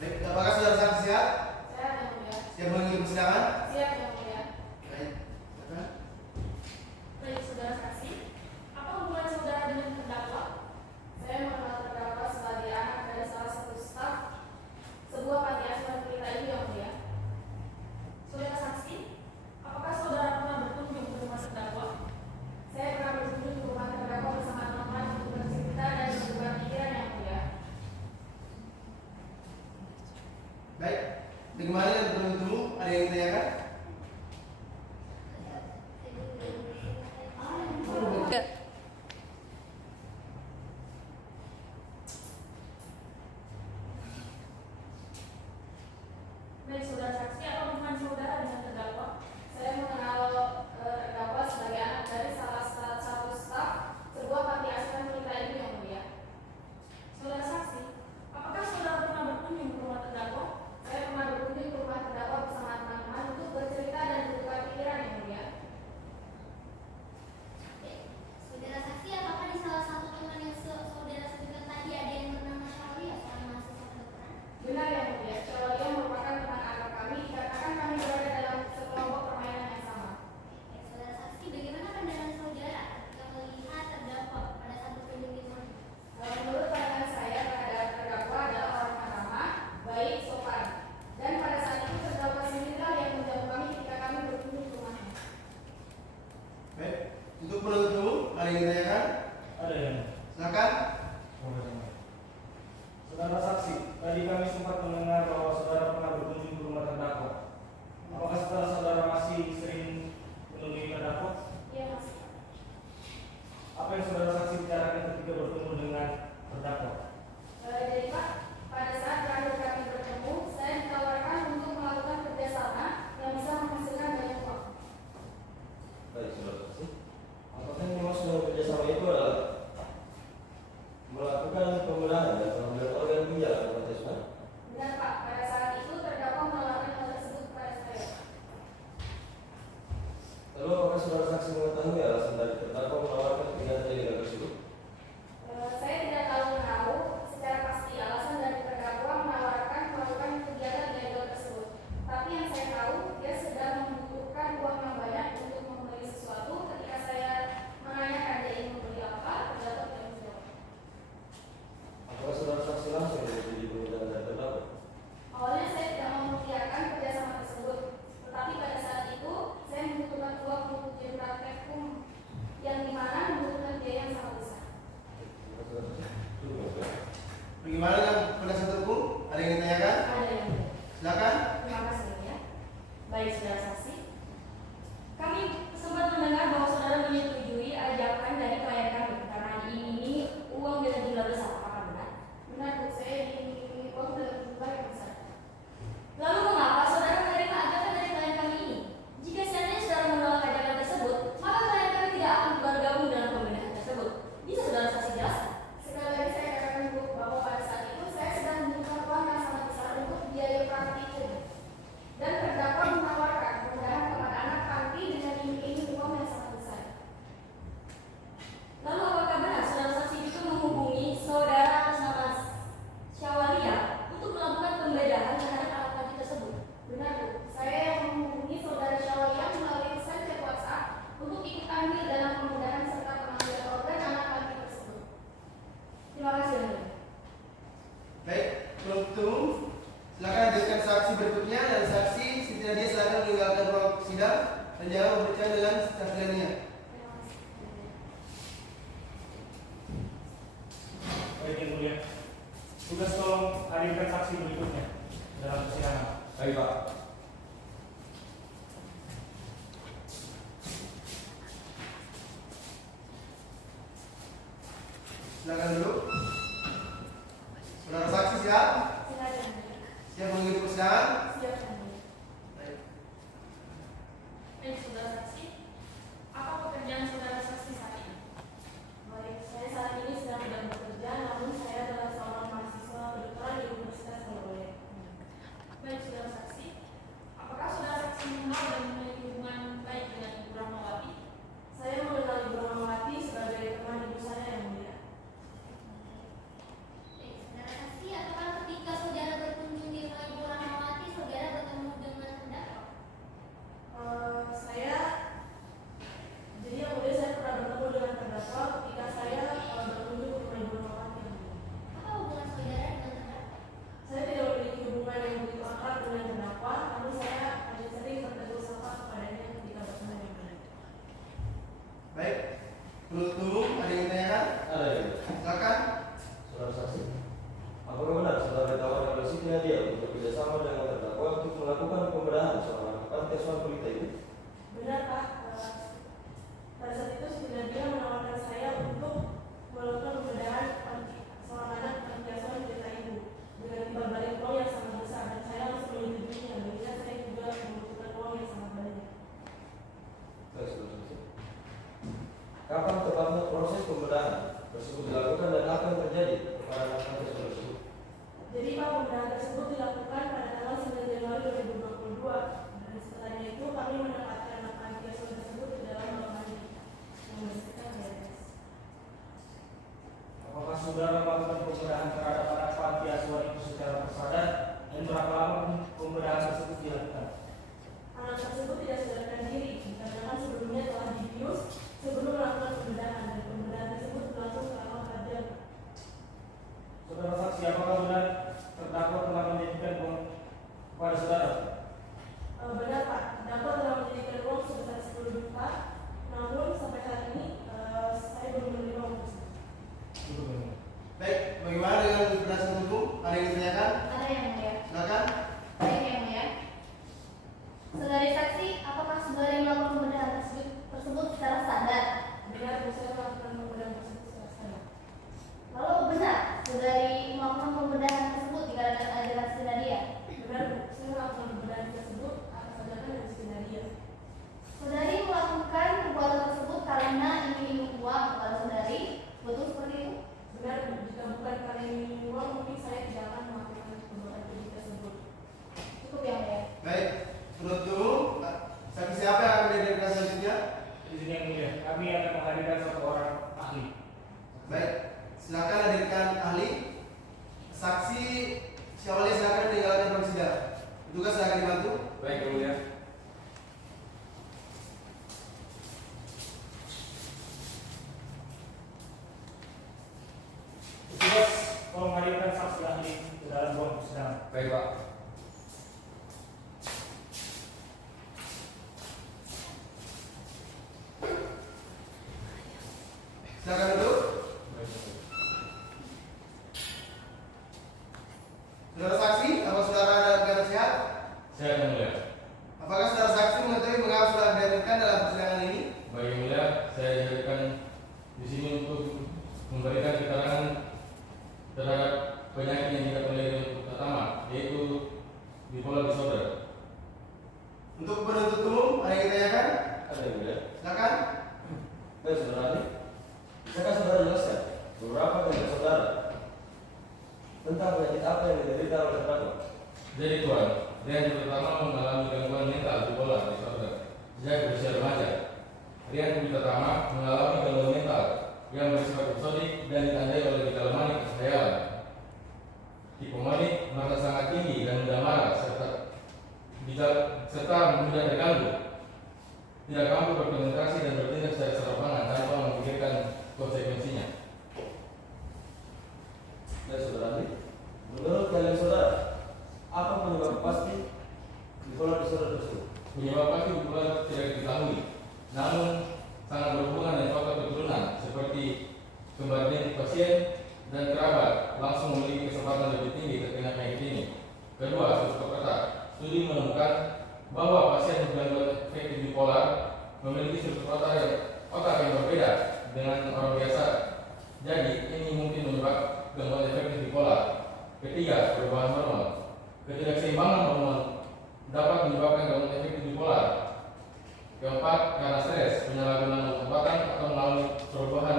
Baik, apakah saudara saksi siap? Saya yang mulia. Siap mengikuti persidangan? Siap yang mulia. Baik, silakan. Baik saudara saksi, apa hubungan saudara dengan terdakwa? Saya mengenal terdakwa sebagai anak dari salah satu staf sebuah panti asuhan pelita itu yang mulia. Saudara saksi, apakah saudara pernah berkunjung ke rumah terdakwa? Saya pernah berkunjung ke rumah terdakwa Untuk penuntut umum, ada yang ditanyakan? Ada yang Silakan. Saudara saksi, tadi kami sempat mendengar bahwa saudara pernah berkunjung ke rumah terdakwa. Apakah saudara masih sering menemui terdakwa? Iya Mas. Apa yang saudara saksi bicarakan ketika bertemu dengan terdakwa? Jadi Pak, pada saat terakhir kami bertemu, saya ditawarkan untuk melakukan kerjasama yang bisa menghasilkan banyak uang. Baik, saudara saksi. Apakah yang dimaksud kerjasama itu adalah melakukan pembedahan dan pengambilan organ ginjal atau tes? Benar Pak, pada saat itu terdakwa menawarkan hal tersebut kepada saya. Lalu apakah saudara saksi mengetahui alasan dari terdakwa menawarkan kegiatan ilegal tersebut? Saya tidak tahu secara pasti alasan dari terdakwa menawarkan melakukan kegiatan ilegal tersebut. Tapi yang saya tahu, dia sedang membutuhkan uang yang banyak untuk membeli sesuatu. Ketika saya menanyakan dia ingin membeli apa, terdakwa tidak menjawab. Apakah saudara saksi langsung menjadi permintaan dari terdakwa? Awalnya saya tidak mengiyakan kerjasama tersebut, tetapi pada saat itu saya membutuhkan uang untuk ujian praktek yang dimana membutuhkan biaya yang sangat besar. Bagaimana dengan penasihat hukum? Ada yang ditanyakan? Ada yang mulia. Silakan. Terima kasih ya. Baik saudara saksi. Kami sempat mendengar bahwa saudara menyetujui ajakan dari klien kami karena diiming-imingi uang dengan jumlah besar. Apakah benar? Benar Bu, saya diiming-imingi uang dalam jumlah yang besar. Lalu mengapa saudara menerima ajakan dari klien kami ini? Jika seandainya saudara menolak ajakan tersebut, maka klien kami tidak akan bergabung dalam pembedahan tersebut. Bisa saudara saksi jelaskan? Sekali lagi saya katakan Bu, bahwa pada saat itu saya sedang membutuhkan uang yang sangat besar untuk biaya praktikum. Dan terdakwa menawarkan pembedahan kepada anak panti dengan iming-iming uang yang sangat besar. Lalu apakah benar saudara saksi itu menghubungi saudara atas nama Syawalia untuk melakukan pembedahan terhadap anak panti tersebut? Benar Bu, saya yang menghubungi saudara Syawalia melalui pesan chat WhatsApp untuk ikut andil dalam pembedahan serta pengambilan organ anak panti tersebut. Terima kasih yang mulia. Baik, penuntut umum, silakan hadirkan saksi berikutnya dan saksi Siti Nadia silakan meninggalkan ruang sidang dan jangan berbicara dengan saksi lainnya. Terima kasih. Baik yang mulia. Tugas tolong hadirkan saksi berikutnya dalam persidangan. Baik, Pak. Silakan dulu. Saudara saksi siap? Silakan. Siap mengikuti persidangan? Siap yang mulia. Baik. Baik saudara saksi, apa pekerjaan saudara saksi saat ini? Baik, saya saat ini sedang tidak bekerja, namun saya adalah seorang mahasiswa kedokteran di Universitas Solo. Baik saudara saksi, apakah saudara saksi mengenal dan memiliki hubungan baik dengan Ibu Rahmawati? Saya mengenal Ibu Rahmawati sebagai teman ibu saya yang mulia. Saudara saksi, apakah ketika saudara berkunjung di rumah Ibu Rahmawati, saudara bertemu dengan terdakwa? Saya jadi yang mulia saya pernah bertemu dengan terdakwa ketika saya berkunjung ke rumah Ibu Rahmawati yang mulia. Apa hubungan saudara dengan terdakwa? Saya tidak memiliki hubungan yang begitu akrab dengan terdakwa, namun saya hanya sering bertegur sapa kepadanya ketika bertemu yang mulia. Baik. Penuntut umum, ada yang ditanyakan? Ada yang mulia. Silakan. Saudara saksi. Apakah benar saudara ditawarkan oleh Siti Nadia untuk bekerjasama dengan terdakwa untuk melakukan pembedahan seorang anak panti asuhan pelita ini? Benar Pak. Pada saat itu Siti Nadia menawarkan saya untuk melakukan pembedahan seorang anak panti asuhan pelita ibu dengan timbal balik uang yang sangat besar dan saya langsung menyetujuinya mengingat saya juga membutuhkan uang yang sangat banyak. Baik, saudara saksi. Kapan tepatnya proses pembedahan tersebut dilakukan dan apa yang terjadi kepada anak panti asuhan tersebut? Jadi Pak, pembedahan tersebut dilakukan pada tanggal 9 Januari 2022 dan setelahnya itu kami menempatkan anak panti asuhan tersebut ke dalam ruang mandi yang bersihkan beres. Apakah saudara melakukan pembedahan terhadap anak panti asuhan itu secara bersadar dan berapa lama pembedahan tersebut dilakukan? Anak tersebut tidak sadarkan diri dikarenakan sebelumnya telah dibius sebelum melakukan pembedahan dan pembedahan tersebut berlangsung selama 4 jam. Saudara saksi, apakah benar terdakwa telah menjanjikan uang kepada saudara? Benar Pak, terdakwa telah menjadikan uang sebesar 10 juta, namun sampai saat ini kami akan menghadirkan satu orang ahli. Baik, silakan hadirkan ahli. Saksi Syawali silakan meninggalkan ruang sidang. Petugas silakan dibantu. Baik, Yang Mulia. Petugas tolong hadirkan saksi ahli ke dalam ruang persidangan. Baik, Pak. Silakan duduk. Saudara saksi, apa saudara dalam keadaan sehat? Saya Yang Mulia. Apakah saudara saksi mengetahui mengapa saudara dihadirkan dalam persidangan ini? Baik Yang Mulia, saya dihadirkan di sini untuk memberikan keterangan terhadap penyakit yang tidak oleh pertama, yaitu bipolar disorder. Untuk penuntut umum, ada yang ditanyakan? Ada, Yang Mulia. Silakan. Baik, saudara ahli. Bisakah saudara jelaskan beberapa dari saudara tentang penyakit apa yang diderita oleh terdakwa? Jadi Tuan, dia yang pertama mengalami gangguan mental bipolar disorder sejak berusia remaja. Rian yang pertama mengalami gangguan mental yang bersifat episodik dan ditandai oleh gejala manik khayalan. Tipe manik merasa sangat tinggi dan mudah marah serta mudah terganggu. Tidak mampu berkonsentrasi dan bertindak secara serampangan tanpa memikirkan konsekuensinya. Dan saudara ahli, menurut kalian saudara, apa penyebab pasti bipolar disorder tersebut? Penyebab pasti bipolar tidak diketahui, namun sangat berhubungan dengan faktor keturunan seperti kembar genetik pasien dan kerabat langsung memiliki kesempatan lebih tinggi terkena penyakit ini. Kedua, studi menemukan bahwa pasien dengan gangguan afektif bipolar memiliki struktur otak yang berbeda dengan orang biasa. Jadi ini mungkin menyebabkan gangguan afektif bipolar. Ketiga, perubahan hormon. Ketidakseimbangan hormon dapat menyebabkan gangguan afektif bipolar. Keempat, karena stres, penyalahgunaan obat-obatan atau mengalami perubahan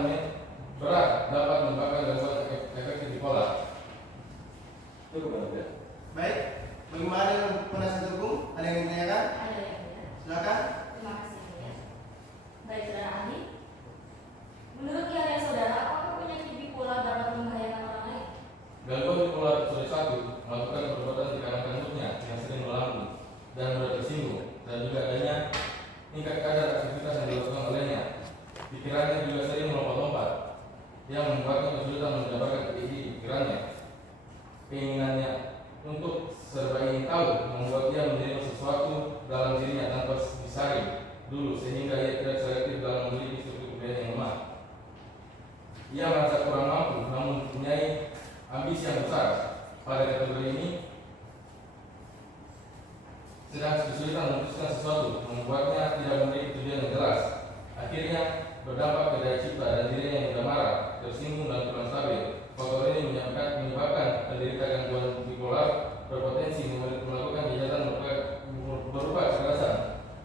berat dapat menyebabkan gangguan afektif bipolar. Cukup, Yang Mulia. Baik, bagaimana dengan penasihat hukum? Ada yang ditanyakan? Ada yang mulia. Silakan. Terima kasih mulia. Baik saudara ahli. Menurut keahlian saudara, apakah penyakit bipolar dapat membahayakan orang lain? Gangguan bipolar episode 1 melakukan perbuatan dikarenakan moodnya yang sering melambung dan mudah tersinggung, dan juga adanya tingkat kadar aktivitas yang dilakukan olehnya. Pikirannya juga sering melompat-lompat yang membuatnya kesulitan menjabarkan isi pikirannya. Keinginannya untuk serba ingin tahu membuat dia menerima sesuatu dalam dirinya tanpa disaring dulu, sehingga ia tidak selektif dalam memiliki struktur kepribadian yang lemah. Ia merasa kurang mampu namun mempunyai ambisi yang besar. Pada kategori ini sedang kesulitan memutuskan sesuatu, membuatnya tidak memiliki tujuan yang jelas. Akhirnya berdampak ke daya cipta dan dirinya yang mudah marah, tersinggung dan kurang stabil. Faktor ini menyebabkan penderita gangguan bipolar berpotensi melakukan kejahatan berupa kekerasan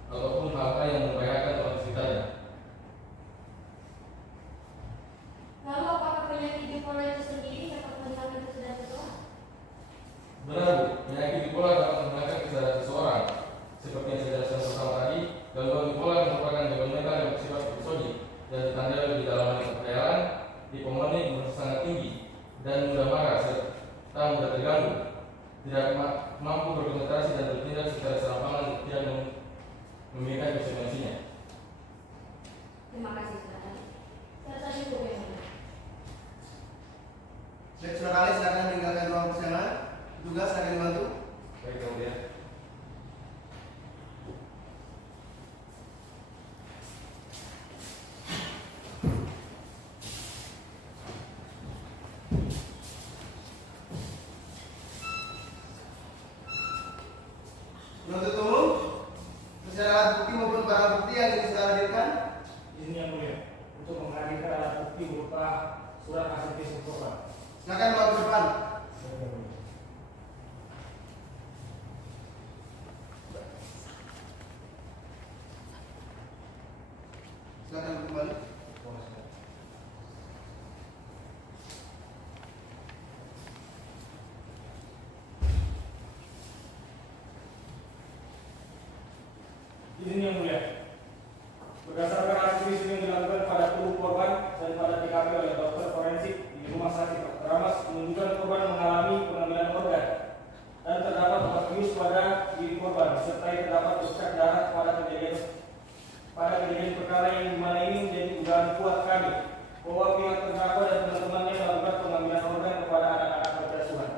ataupun hal-hal yang membahayakan orang sekitarnya. Lalu apakah penyakit bipolar itu sendiri dapat menghilangkan kesadaran seseorang? Benar Bu, penyakit bipolar dapat menghilangkan kesadaran seseorang. Seperti yang saya jelaskan pertama tadi, gangguan bipolar merupakan gangguan mental yang bersifat episodik dan ditandai oleh gejala manik khayalan, tipe manik merasa sangat tinggi dan mudah marah serta mudah terganggu, tidak mampu berkonsentrasi dan bertindak secara serampangan, tidak memikirkan konsekuensinya. Terima kasih saudara ahli. Serta cukup yang mulia. Baik, saudara ahli silakan meninggalkan ruang persidangan. Petugas silakan dibantu. Baik, Yang Mulia. Penuntut umum, secara alat bukti maupun barang bukti yang ingin saudara hadirkan? Izin Yang Mulia untuk menghadirkan alat bukti berupa surat hasil tes pokok. Silakan bawa ke depan. Silakan kembali. Izin Yang Mulia, berdasarkan hasil tes yang dilakukan bahwa pihak terdakwa dan teman-temannya melakukan pengambilan organ kepada anak-anak panti asuhan.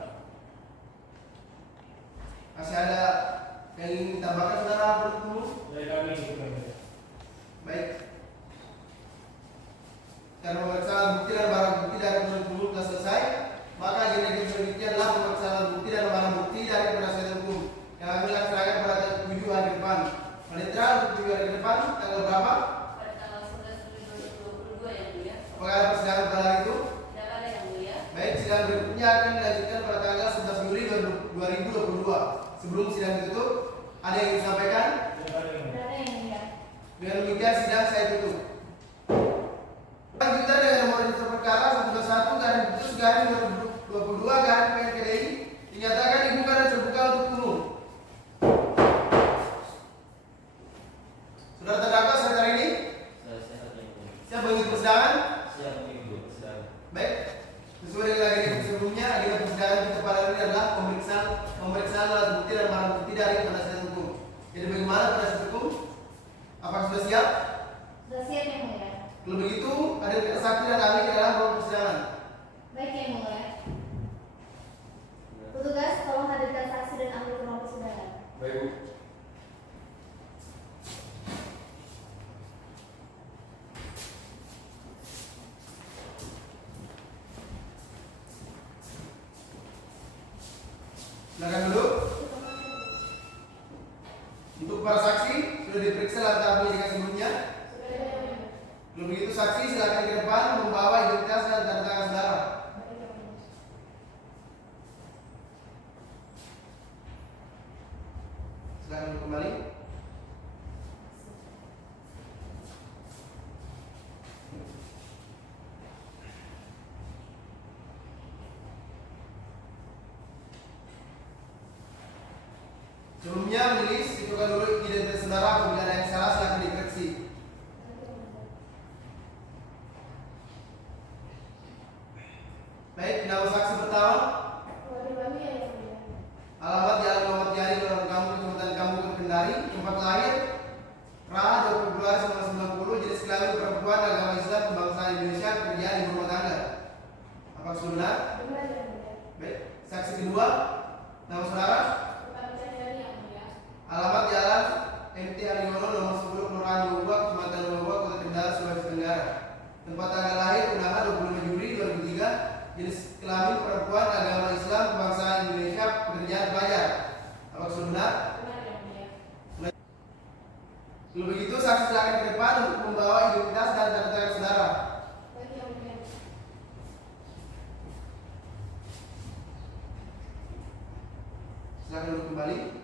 Masih ada yang ingin ditambahkan saudara penuntut umum? Dari kami itu kan. Baik. Karena pemeriksaan bukti dan barang bukti dari penuntut umum telah selesai, maka agenda selanjutnya adalah pemeriksaan bukti dan barang bukti dari penasihat hukum yang akan dilaksanakan pada 7 hari ke depan. Panitera untuk 7 hari ke depan tanggal berapa? Pada tanggal 11 Juli 2022 yang mulia. Apakah ada persidangan pada hari itu? Tidak ada yang mulia. Baik, sidang berikutnya akan dilanjutkan pada tanggal 11 Juli 2022. Sebelum sidang ditutup, ada yang disampaikan? Tidak ada yang mulia. Dengan demikian sidang saya tutup. Lanjutkan dengan nomor register perkara 121/2022/PNKDI dinyatakan dibuka dan terbuka untuk umum. Saudara terdakwa saat hari ini siap mengikuti persidangan? Baik, sesuai dengan agenda sebelumnya, agenda persidangan kita pada hari ini adalah pemeriksaan alat bukti dan barang bukti dari penasihat hukum. Jadi bagaimana penasihat hukum? Apakah sudah siap? Sudah siap yang mulia. Kalau begitu, hadirkan saksi dan ahli ke dalam ruang persidangan. Baik yang mulia. Petugas, tolong hadirkan saksi dan ahli ke ruang persidangan. Baik, Bu. Silakan dulu. Untuk para saksi sudah diperiksa lantaran penyidikan sebelumnya. Kalau begitu saksi silakan ke depan membawa identitas dan tanda tangan saudara. Silakan kembali. Sebelumnya majelis tunjukkan dulu identitas saudara, apabila ada yang salah silakan dikoreksi. Baik, nama saksi pertama. Alamat Jalan Muhammad Jari, Kelurahan Kampung, Kecamatan Kampung, Kendari. Tempat lahir Raha 20 Februari 1990. Jenis kelamin perempuan, agama Islam, kebangsaan Indonesia, pekerjaan ibu rumah tangga. Apakah sudah benar? Baik, saksi kedua. Nama saudara? Alamat Jalan MT Haryono nomor 10 Kelurahan Lubak, Kecamatan Lubak, Kota Kendari, Sulawesi Tenggara. Tempat tanggal lahir Unaha 25 Juli 2003. Jenis kelamin perempuan, agama Islam, kebangsaan Indonesia, pekerjaan pelajar. Apakah sudah benar? Kalau begitu saksi silakan ke depan untuk membawa identitas dan tanda tangan saudara. Silakan duduk kembali.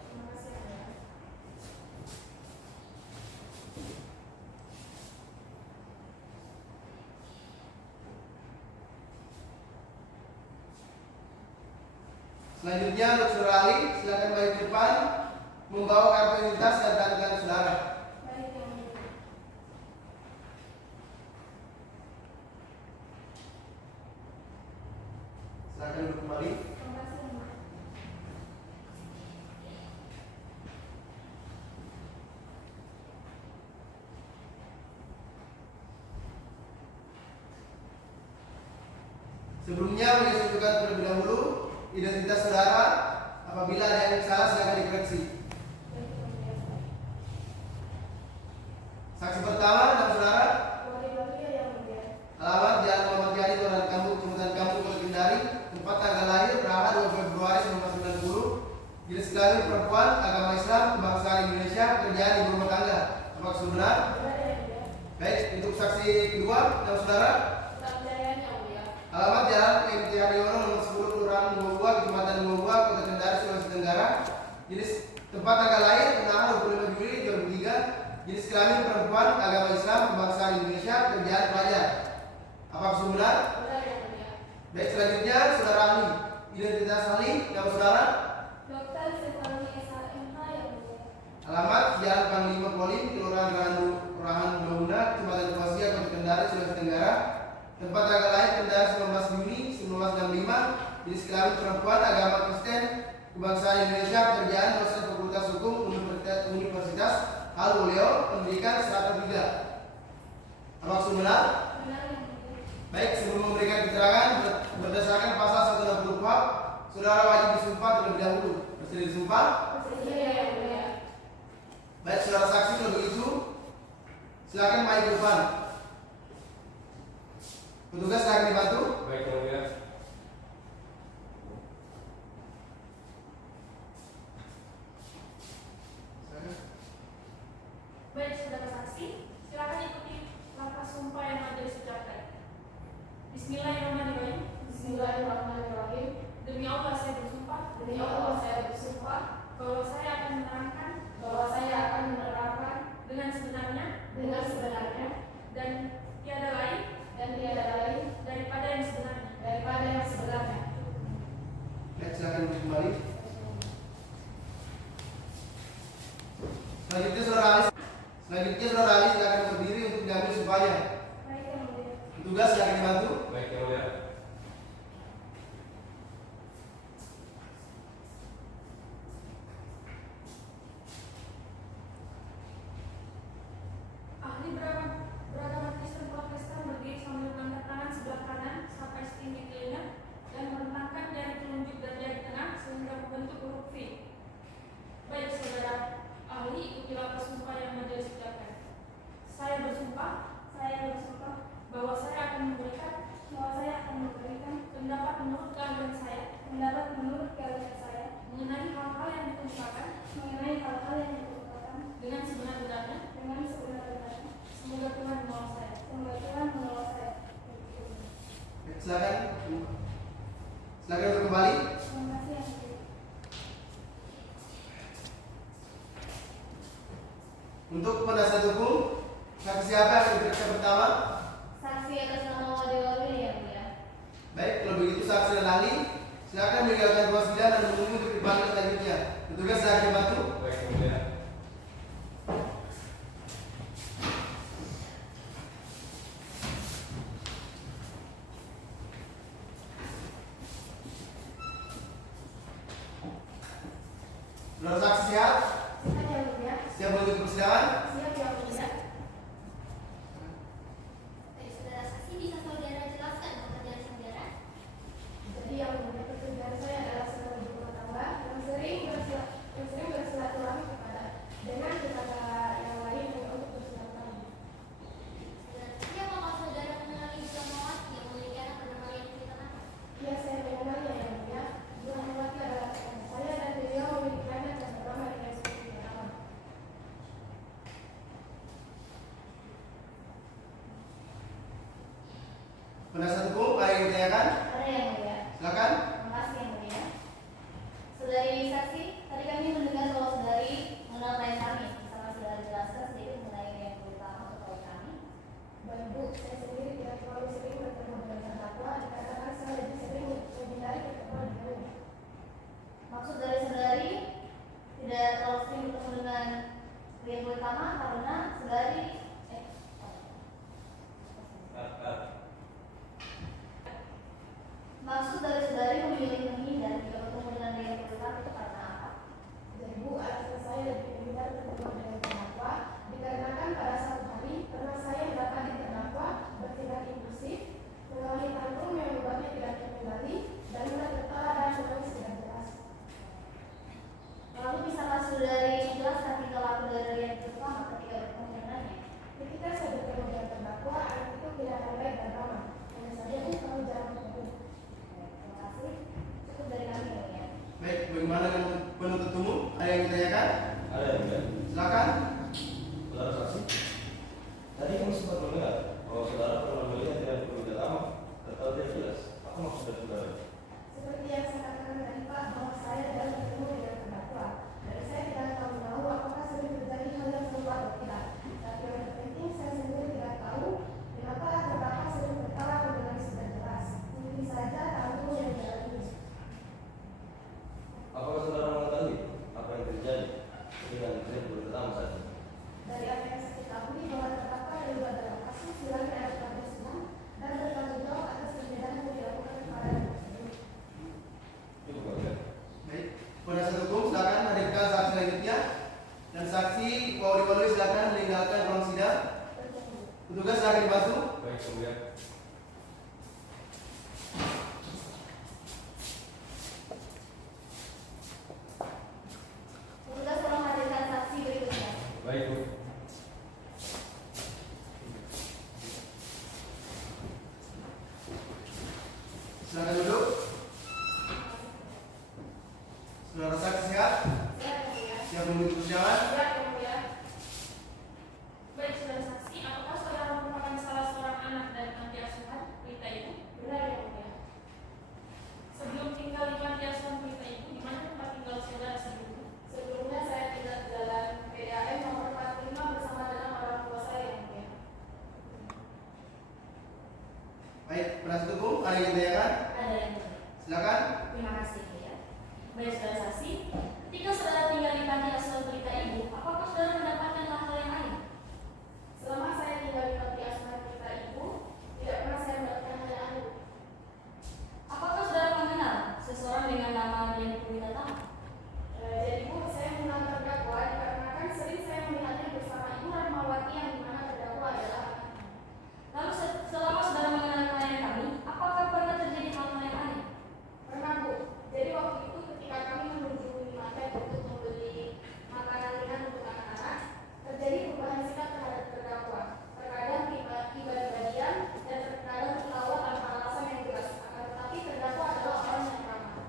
Selanjutnya untuk saudara ahli, silakan maju ke depan membawa kartu identitas dan tanda tangan saudara. Silakan duduk kembali. Sebelumnya majelis tunjukkan terlebih dahulu identitas saudara, apabila ada yang salah silakan dikoreksi. Saksi pertama, nama saudara? Alamat Jalan Muhammad Jari, Kelurahan Kampung, Kecamatan Kampung, Kota Kendari. Tempat tanggal lahir Raha 2 Februari 1990. Jenis kelamin perempuan, agama Islam, kebangsaan Indonesia, pekerjaan ibu rumah tangga. Apakah sudah benar? Baik, untuk saksi kedua, nama saudara? Alamat Jalan MT Haryono nomor 10 Kelurahan Ngobua, Kecamatan Ngobua, Kota Kendari, Sulawesi Tenggara. Jenis tempat tanggal lahir Unaha 25 Juli 2003. Jenis kelamin perempuan, agama Islam, kebangsaan Indonesia, pekerjaan pelajar. Apakah sudah benar? Baik, selanjutnya saudara ahli. Identitas ahli, nama saudara? Alamat Jalan Panglima Polim, Kelurahan Rahan Dauna, Kecamatan Tuasia, Kota Kendari, Sulawesi Tenggara. Tempat tanggal lahir Kendari 19 Juni 1965. Jenis kelamin perempuan, agama Kristen, kebangsaan Indonesia, pekerjaan dosen Fakultas Hukum Universitas Al Uleo, pendidikan strata 3. Apakah sudah benar? Baik, sebelum memberikan keterangan berdasarkan pasal 160 KUHP, saudara wajib disumpah terlebih dahulu. Bersedia disumpah? Bersedia yang mulia. Baik, saudara saksi kalau begitu, silakan maju ke depan. Petugas silakan dibantu. Baik, yang mulia. Baik, saudara saksi, silakan ikuti langkah sumpah yang majelis ucapkan. Bismillahirrahmanirrahim. Bismillahirrahmanirrahim. Demi Allah saya bersumpah. Demi Allah saya bersumpah Bahwa saya akan menerangkan. bahwa saya akan menerapkan Dengan sebenarnya. dengan sebenarnya Dan tiada lain. dan tiada lain Daripada yang sebenarnya. daripada yang sebenarnya. Baik, silakan kembali. Selanjutnya saudara Ali silakan berdiri untuk diambil sumpahnya. Baik, yang mulia. Petugas silakan dibantu. Baik, yang mulia. Ahli beragama Kristen Protestan berdiri sambil mengangkat tangan sebelah kanan sampai setinggi telinga dan merentangkan jari telunjuk dan jari tengah sehingga membentuk huruf V. Baik, saudara ahli, ikuti langkah sumpah yang majelis ucapkan. Saya bersumpah bahwa saya akan memberikan pendapat menurut keahlian saya mengenai hal-hal yang dikemukakan dengan sebenar-benarnya. Semoga Tuhan menolong saya. Baik, silakan. Silakan untuk kembali. Untuk penasihat hukum, saksi siapa yang diperiksa pertama? Saksi atas nama Wadewali yang mulia. Baik, kalau begitu saksi dan ahli silakan meninggalkan ruang sidang dan menunggu untuk dipanggil selanjutnya. Petugas silakan dibantu. Baik, yang mulia. Saudara saksi siap? Siap yang mulia. Siap menuju persidangan? Siap yang mulia. Baik, saudara saksi, bisa saudara jelaskan pekerjaan saudara? Jadi yang mulia, pekerjaan saya adalah seorang ibu rumah tangga yang sering bersilaturahmi dengan tetangga yang lain hanya untuk bersilaturahmi. Saudara saksi, apakah saudara mengenali Ibu Rahmawati yang memiliki anak bernama Yenti Tanaka? Ya, saya mengenalnya yang mulia. Ibu Rahmawati adalah teman saya dan beliau memiliki anak yang bernama dengan seperti Rahman. Penasihat hukum, ada yang ditanyakan? Ada yang mulia. Silakan. Terima kasih yang mulia. Saudari saksi, tadi kami mendengar bahwa saudari mengenal klien kami. Bisa saudara jelaskan sedikit mengenai yang terutama atau klien kami? Baik Bu, saya sendiri tidak terlalu sering bertemu dengan terdakwa dikarenakan saya lebih sering menghindari pertemuan dengannya. Maksud dari saudari tidak terlalu sering bertemu dengan klien utama karena saudari maksud dari saudari memilih menghindar jika bertemu dengan klien utama itu karena apa? Jadi Bu, alasan saya lebih menghindari pertemuan dengan terdakwa dikarenakan pada satu hari pernah saya mendapati terdakwa bertindak impulsif, mengalami tantrum yang membuatnya tidak terkendali dan mulai tertawa dan menangis tidak jelas. Lalu bisakah saudari menjelaskan tingkah laku dari klien utama ketika bertemu dengannya? Ketika saya bertemu dengan terdakwa, anak itu kelihatan baik dan ramah. Hanya saja Bu, kami jarang bertemu. Terima kasih. Cukup dari kami ya. Baik, bagaimana dengan penuntut umum? Ada yang ditanyakan? Ada yang mulia. Silakan. Saudara saksi, tadi kami sempat mendengar bahwa saudara pernah melihat yang berbeda lama, atau tidak jelas. Apa maksud dari saudara? Seperti yang saya katakan tadi Pak, bahwa saya jarang bertemu dengan terdakwa. Dan saya tidak tahu apakah sering terjadi hal yang serupa atau tidak. Tapi yang terpenting saya sendiri tidak tahu kenapa terdakwa sering tertawa atau menangis tidak jelas. Mungkin saja tantrum yang dialami. Apakah saudara mengetahui apa yang terjadi dengan klien pertama saat ini? Dari apa yang saya ketahui bahwa terdakwa terlibat dalam kasus hilangnya anak pada sidang dan bertanggung jawab atas kejadian yang dilakukan kepada anak tersebut. Cukup, yang mulia. Baik, penasihat hukum silakan hadirkan saksi selanjutnya dan saksi Wadewali silakan meninggalkan ruang sidang. Petugas silakan dibantu. Baik, yang mulia. Silakan duduk. Saudara saksi sehat? Siap menunggu persidangan? Baik, saudara saksi, apakah saudara merupakan salah seorang anak dari panti asuhan Pelita Ibu? Benar yang mulia. Sebelum tinggal di panti asuhan Pelita Ibu, di mana tempat tinggal saudara sebelumnya? Sebelumnya saya tinggal di Jalan PDAM nomor 45 bersama dengan orang tua saya yang mulia. Baik, penasihat hukum, ada yang ditanyakan? Ada yang mulia. Silakan. Terima kasih ya. Baik saudara saksi, ketika saudara tinggal di panti asuhan Pelita Ibu, apakah saudara mendapatkan hal-hal yang aneh? Selama saya tinggal di panti asuhan Pelita Ibu, tidak pernah saya mendapatkan hal yang aneh. Apakah saudara mengenal seseorang dengan nama Dian Purwinata? Jadi Bu, saya mengenal terdakwa dikarenakan sering saya melihatnya bersama Ibu Rahmawati yang dimana terdakwa adalah anaknya. Lalu selama saudara mengenal klien kami, apakah pernah terjadi hal-hal yang aneh? Pernah Bu, jadi waktu itu ketika kami menuju minimarket untuk membeli makanan ringan untuk anak-anak, terjadi perubahan sikap terhadap terdakwa. Terkadang tiba-tiba dan terkadang tertawa tanpa alasan yang jelas. Akan tetapi terdakwa adalah orang yang ramah.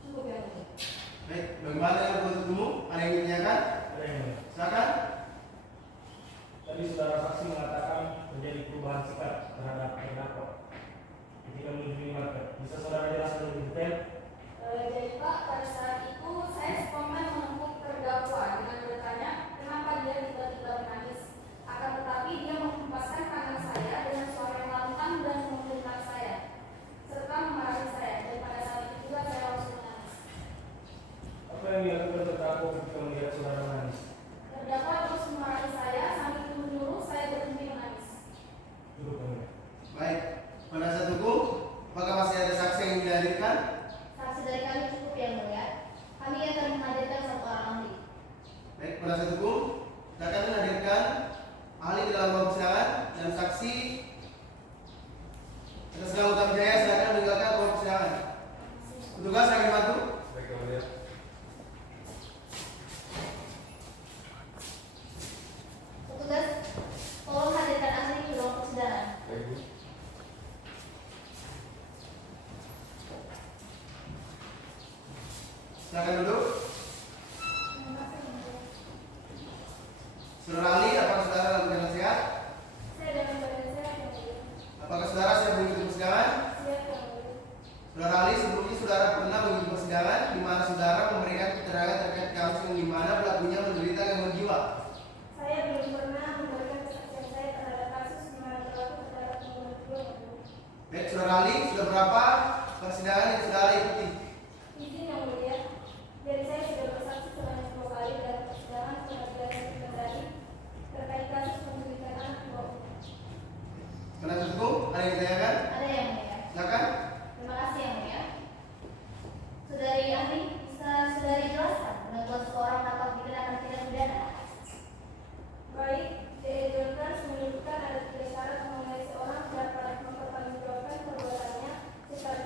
Cukup ya mulia. Baik, bagaimana dengan penuntut umum? Ada yang ditanyakan? Ada yang mulia. Silakan. Tadi saudara saksi mengatakan terjadi perubahan sikap terhadap terdakwa ketika menuju minimarket. Bisa saudara jelaskan lebih detail? Jadi Pak, pada saat itu saya spontan menemui terdakwa dengan bertanya kenapa dia tiba-tiba menangis. Akan tetapi dia menghempaskan tangan saya dengan suara yang lantang dan membentak saya serta memarahi saya. Dan pada saat itu juga saya langsung menangis. Apa yang dilakukan terdakwa ketika melihat saudara menangis? Terdakwa terus memarahi saya sambil menyuruh saya berhenti menangis. Cukup yang mulia. Baik, penasihat hukum, apakah masih ada saksi yang dihadirkan? Saksi dari kami cukup yang mulia. Kami akan menghadirkan satu orang ahli. Baik, penasihat hukum, silakan menghadirkan ahli di dalam ruang persidangan dan saksi atas nama Utama Jaya silakan meninggalkan ruang persidangan. Petugas akan bantu. Baik, yang mulia. Petugas, tolong hadirkan ahli di ruang persidangan. Baik, Bu. Silakan duduk. Saudara ahli, apakah saudara dalam keadaan sehat? Saya dalam keadaan sehat yang mulia. Apakah saudara siap mengikuti persidangan? Siap yang mulia. Saudara ahli, sebelumnya saudara pernah mengikuti persidangan di mana saudara memberikan keterangan terkait kasus yang di mana pelakunya menderita gangguan jiwa. Saya belum pernah memberikan kesaksian saya terhadap kasus di mana pelaku terdapat gangguan jiwa yang mulia. Baik, saudara ahli, sudah berapa persidangan yang saudara ikuti? Izin yang mulia. Jadi saya sudah bersaksi selama 10 kali dalam persidangan pengadilan negeri Kendari terkait kasus penculikan anak di bawah umur. Penasihat hukum, ada yang ditanyakan? Ada yang mulia. Silakan. Terima kasih yang mulia. Saudari ahli, bisa saudari jelaskan penentuan seseorang dapat dikenakan tindak pidana? Baik, J.E. Jones menyebutkan ada 3 syarat mengenai seorang dapat mempertanggungjawabkan perbuatannya secara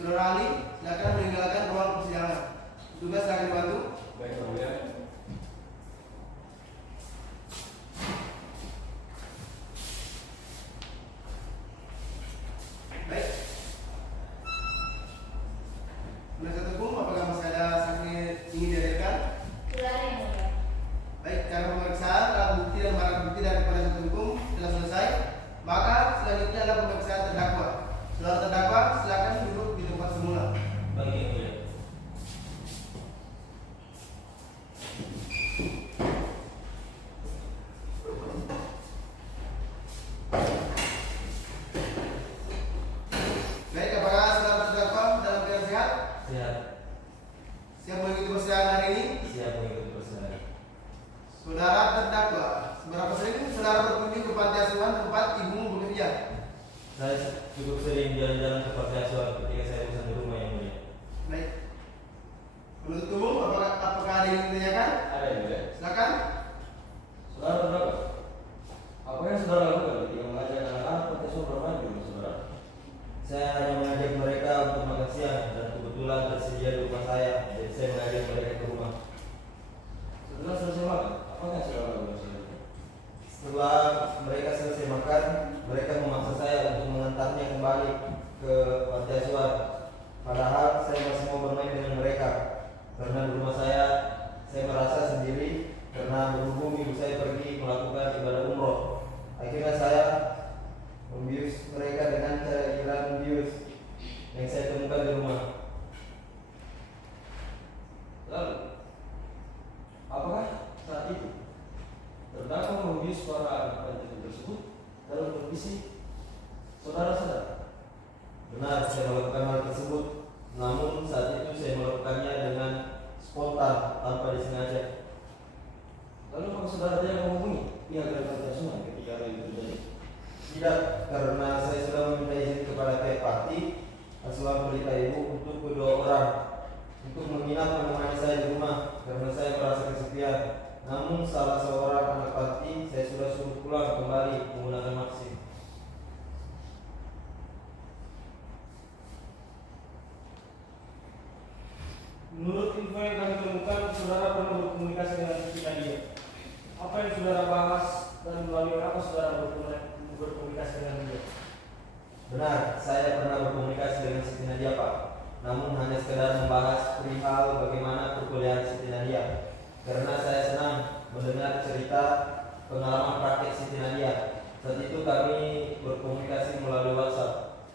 Saudara ahli, silakan meninggalkan ruang persidangan. Tugas akan dibantu. Baik, Yang Mulia. Baik. Penasihat hukum, apakah masih ada saksi ingin dihadirkan? Sudah ada Yang Mulia. Baik, karena pemeriksaan alat bukti dan barang bukti dari penasihat hukum telah selesai, maka selanjutnya adalah pemeriksaan terdakwa. Saudara terdakwa, silakan duduk di tempat semula. Baik, Yang Mulia. Baik, apakah saudara terdakwa dalam keadaan sehat? Siap. Siap mengikuti persidangan hari ini? Siap mengikuti persidangan. Saudara terdakwa, seberapa sering saudara berkunjung ke panti asuhan tempat ibumu bekerja? Saya cukup sering jalan-jalan ke panti asuhan ketika saya bosan di rumah, Yang Mulia. Baik. Penuntut umum, apakah ada yang ditanyakan? Ada, Yang Mulia. Silakan. Saudara terdakwa, apa yang saudara lakukan ketika mengajak anak-anak panti asuhan bermain di rumah saudara? Saya hanya mengajak mereka untuk makan siang dan kebetulan tersedia di rumah saya, jadi saya mengajak mereka ke rumah. Setelah selesai makan, apa yang saudara lakukan selanjutnya? Setelah mereka selesai makan, mereka memaksa saya untuk mengantarnya kembali ke panti asuhan. Padahal saya masih mau bermain dengan mereka, karena di rumah saya merasa sendiri karena berhubung ibu saya pergi melakukan ibadah umroh. Akhirnya saya membius mereka dengan cairan bius yang saya temukan di rumah. Lalu, apakah saat itu terdakwa membius para anak panti tersebut dalam kondisi saudara sadar? Benar, saya melakukan hal tersebut. Namun saat itu saya melakukannya dengan spontan tanpa disengaja. Lalu apakah saudara tidak menghubungi pihak dari panti asuhan ketika hal itu terjadi? Tidak, karena saya sudah meminta izin kepada pihak panti asuhan pelita ibu untuk kedua orang untuk menginap menemani saya di rumah karena saya merasa kesepian. Namun salah seorang anak panti saya sudah suruh pulang kembali menggunakan maksi. Menurut info yang kami temukan, saudara pernah berkomunikasi dengan Siti Nadia. Apa yang saudara bahas dan melalui apa saudara berkomunikasi dengan dia? Benar, saya pernah berkomunikasi dengan Siti Nadia, Pak. Namun hanya sekedar membahas perihal bagaimana perkuliahan Siti Nadia. Karena saya senang mendengar cerita pengalaman praktek Siti Nadia. Saat itu kami berkomunikasi melalui WhatsApp.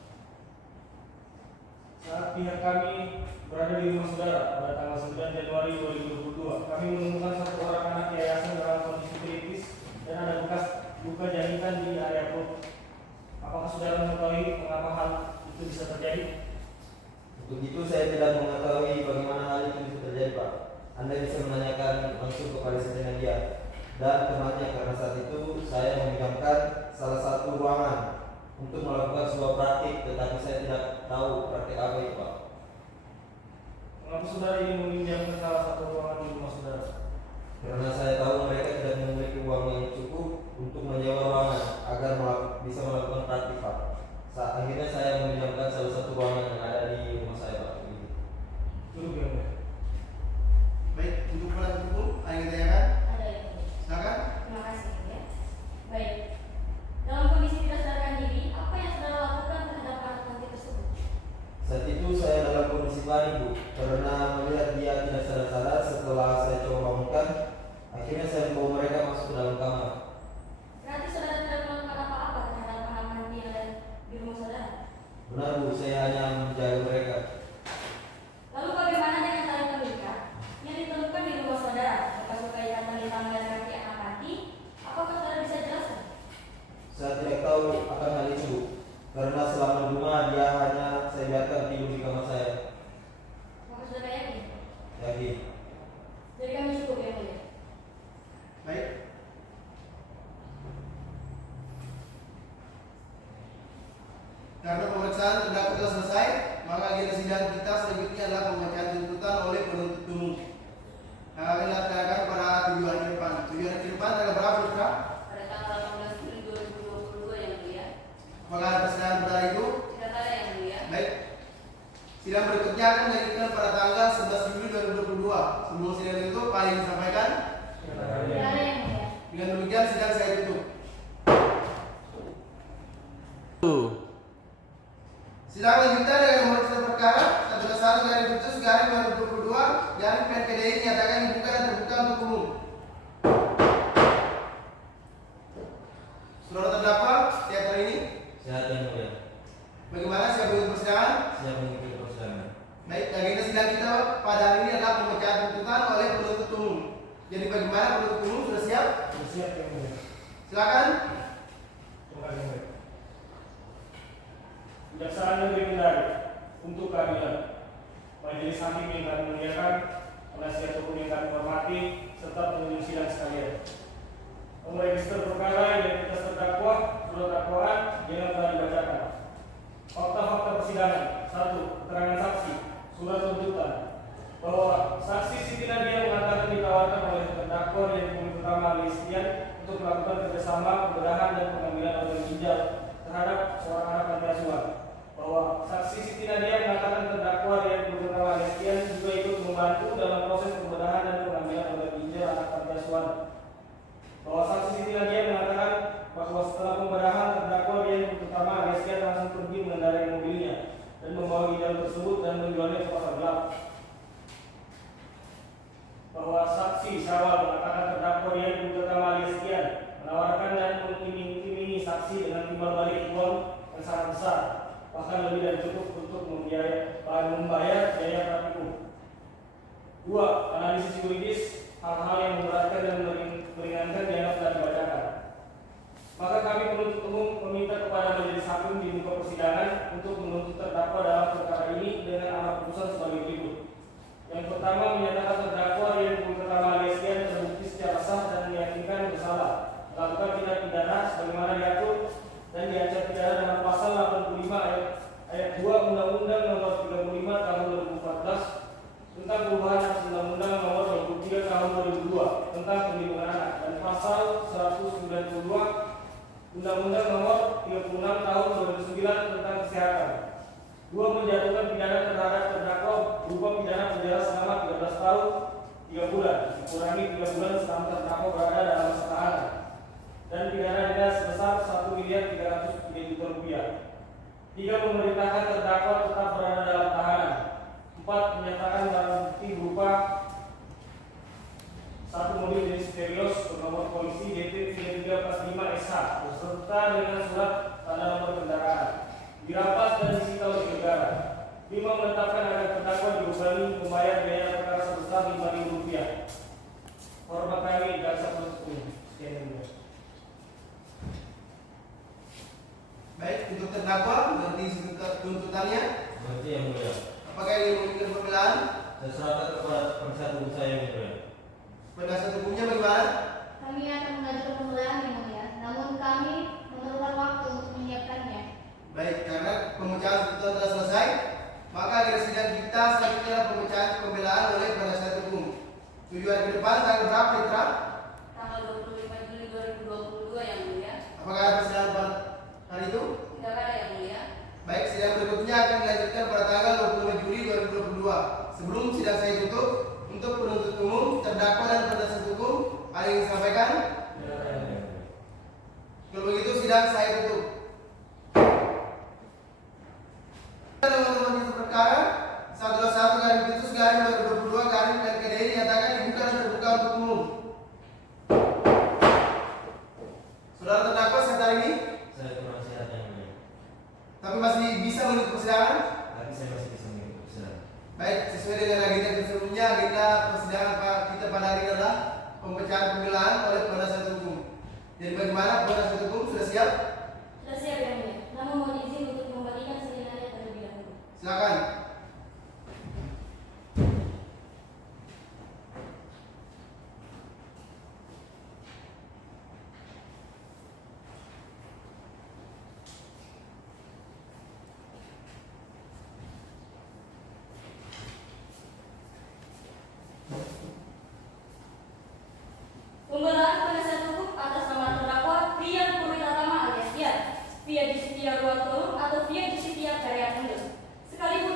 Saat pihak kami berada di rumah saudara pada tanggal 9 Januari 2022, kami menemukan satu orang anak yayasan dalam kondisi kritis dan ada bekas luka jahitan di area perut. Apakah saudara mengetahui mengapa hal itu bisa terjadi? Untuk itu saya tidak mengetahui bagaimana hal itu bisa terjadi, Pak. Anda bisa menanyakan langsung kepada Siti Nadia dan temannya karena saat itu saya meminjamkan salah satu ruangan untuk melakukan sebuah praktik, tetapi saya tidak tahu praktik apa itu, Pak. Mengapa saudara ingin meminjamkan salah satu ruangan di rumah saudara? Karena saya tahu mereka tidak memiliki uang yang cukup untuk menyewa ruangan agar bisa melakukan praktik, Pak. Akhirnya saya meminjamkan salah satu ruangan yang ada di rumah saya, Pak. Begitu. Duduk ya, Mbak. Baik, untuk penasihat hukum, ada yang ditanyakan? Ada Yang Mulia. Silakan. Terima kasih ya. Baik. Dalam kondisi tidak sadarkan diri, apa yang saudara lakukan terhadap anak panti tersebut? Saat itu saya dalam kondisi panik, Bu, karena melihat dia tidak sadar-sadar. Setelah saya coba bangunkan, akhirnya saya membawa mereka masuk ke dalam kamar. Berarti saudara tidak melakukan apa-apa terhadap anak panti yang ada di rumah saudara? Benar, Bu, saya hanya menjaga mereka. Lalu bagaimana dengan tali pemikat yang ditemukan di rumah saudara? Bekas luka ikatan di tangan dan kaki anak panti, apakah saudara bisa jelaskan? Saya tidak tahu akan hal itu, Bu, karena selama di rumah dia hanya saya biarkan tidur di kamar saya. Apakah saudara yakin? Yakin. Jadi kami cukup Yang Mulia. Baik. Karena pemeriksaan terdakwa telah selesai, maka agenda sidang kita selanjutnya adalah pembacaan tuntutan oleh penuntut umum. Yang akan dilaksanakan pada 7 hari ke depan. 7 hari ke depan tanggal berapa, Putra? Pada tanggal 18 Juli 2022 Yang Mulia. Apakah ada persidangan pada hari itu? Tidak ada Yang Mulia. Baik. Sidang berikutnya akan dilanjutkan pada tanggal 11 Juli 2022. Sebelum sidang itu, Pak ingin disampaikan? Tidak ada yang mulia. Dengan demikian sidang saya tutup. Sidang lanjutan dengan nomor sidang perkara 121/2022 garing PNPDI dinyatakan dibuka dan terbuka untuk umum. Saudara terdakwa, siap hari ini? Sehat yang mulia. Bagaimana siap untuk persidangan? Siap mengikuti persidangan. Baik, agenda sidang kita pada hari ini adalah pembacaan tuntutan oleh penuntut umum. Jadi bagaimana penuntut umum sudah siap? Siap yang mulia. Silakan. Kejaksaan Negeri Kendari untuk keadilan. Majelis hakim yang kami muliakan, penasihat hukum yang kami hormati, serta pengunjung sidang sekalian. Meregister perkara identitas terdakwa, surat dakwaan yang telah dibacakan. Fakta-fakta persidangan. 1. Keterangan saksi. Surat tuntutan bahwa saksi Siti Nadia mengatakan ditawarkan oleh terdakwa yang Komisi Utama Listian untuk melakukan kerjasama pembedahan dan pengambilan organ ginjal terhadap seorang anak panti asuhan. Bahwa saksi Siti Nadia mengatakan terdakwa yang Komisi Utama Listian juga ikut membantu dalam proses pembedahan dan pengambilan organ ginjal anak panti asuhan. Bahwa saksi Siti Nadia mengatakan bahwa setelah pembedahan terdakwa yang Komisi Utama Listian langsung pergi mengendarai mobilnya dan membawa ginjal tersebut dan menjualnya ke pasar gelap. Bahwa saksi Syawal mengatakan terdakwa yang Komisi Utama Listian menawarkan dan mengiming-imingi saksi dengan timbal balik uang yang sangat besar, bahkan lebih dari cukup untuk membayar biaya praktikum. 2. Analisis yuridis hal-hal yang memberatkan dan meringankan dianggap telah dibacakan. Maka kami penuntut umum meminta kepada majelis hakim di muka persidangan untuk menuntut terdakwa dalam perkara ini dengan amar putusan sebagai berikut. Yang pertama, menyatakan terdakwa yang Komisi Utama Listian terbukti secara sah dan meyakinkan bersalah melakukan tindak pidana sebagaimana diatur dan diancam pidana dalam pasal 85 ayat 2 Undang-Undang Nomor 35 Tahun 2014 tentang perubahan atas Undang-Undang Nomor 23 Tahun 2002 tentang perlindungan anak dan pasal 192 Undang-Undang Nomor 36 Tahun 2009 tentang kesehatan. 2. Menjatuhkan pidana terhadap terdakwa berupa pidana penjara selama 13 tahun 3 bulan dikurangi 3 bulan selama terdakwa berada dalam masa tahanan dan pidana denda sebesar Rp1.303.000. 3. Memerintahkan terdakwa tetap berada dalam tahanan. 4. Menyatakan barang bukti berupa 1 mobil jenis Terios bernomor polisi DT 3345 SH beserta dengan surat tanda nomor kendaraan dirampas dan disita oleh negara. 5. Menetapkan agar terdakwa dibebani membayar biaya perkara sebesar Rp5.000. Hormat kami jaksa penuntut umum. Sekian. Baik, untuk terdakwa mengerti tuntutannya. Mengerti yang mulia. Apakah ingin memberikan pembelaan? Saya serahkan kepada penasihat hukum saya yang mulia. Penasihat hukumnya bagaimana? Kami akan mengajukan pembelaan yang mulia, namun kami memerlukan waktu untuk menyiapkannya. Baik, karena pemecahan tuntutan telah selesai, maka agenda sidang kita selanjutnya adalah pemecahan pembelaan oleh penasihat hukum. Tujuan ke depan tanggal berapa, Mitra? Tanggal 25 Juli 2022 yang mulia. Apakah ada persidangan pada hari itu? Tidak ada yang mulia. Baik, sidang berikutnya akan dilanjutkan pada tanggal 25 Juli 2022. Sebelum sidang saya tutup, untuk penuntut umum, terdakwa dan penasihat hukum, ada yang disampaikan? Kalau begitu sidang saya tutup. Teman-teman perkara 121/2022 garing PNPDI dinyatakan dibuka dan terbuka untuk umum. Saudara terdakwa saat hari ini, Saya kurang sehat yang mulia. tapi masih bisa mengikuti persidangan. Tapi saya masih bisa mengikuti persidangan. Baik, sesuai dengan agenda sebelumnya, agenda persidangan kita pada hari ini adalah pempecahan pembelaan oleh penasihat hukum. Jadi bagaimana penasihat hukum sudah siap? Sudah siap yang mulia, namun mohon izin untuk membagikan selingannya terlebih dahulu. Silakan. Pembelaan penasihat hukum atas nama terdakwa Rian Purwitama alias Dian, Via Justia Ruatolo atau Via Justia Karya Hendus, sekalipun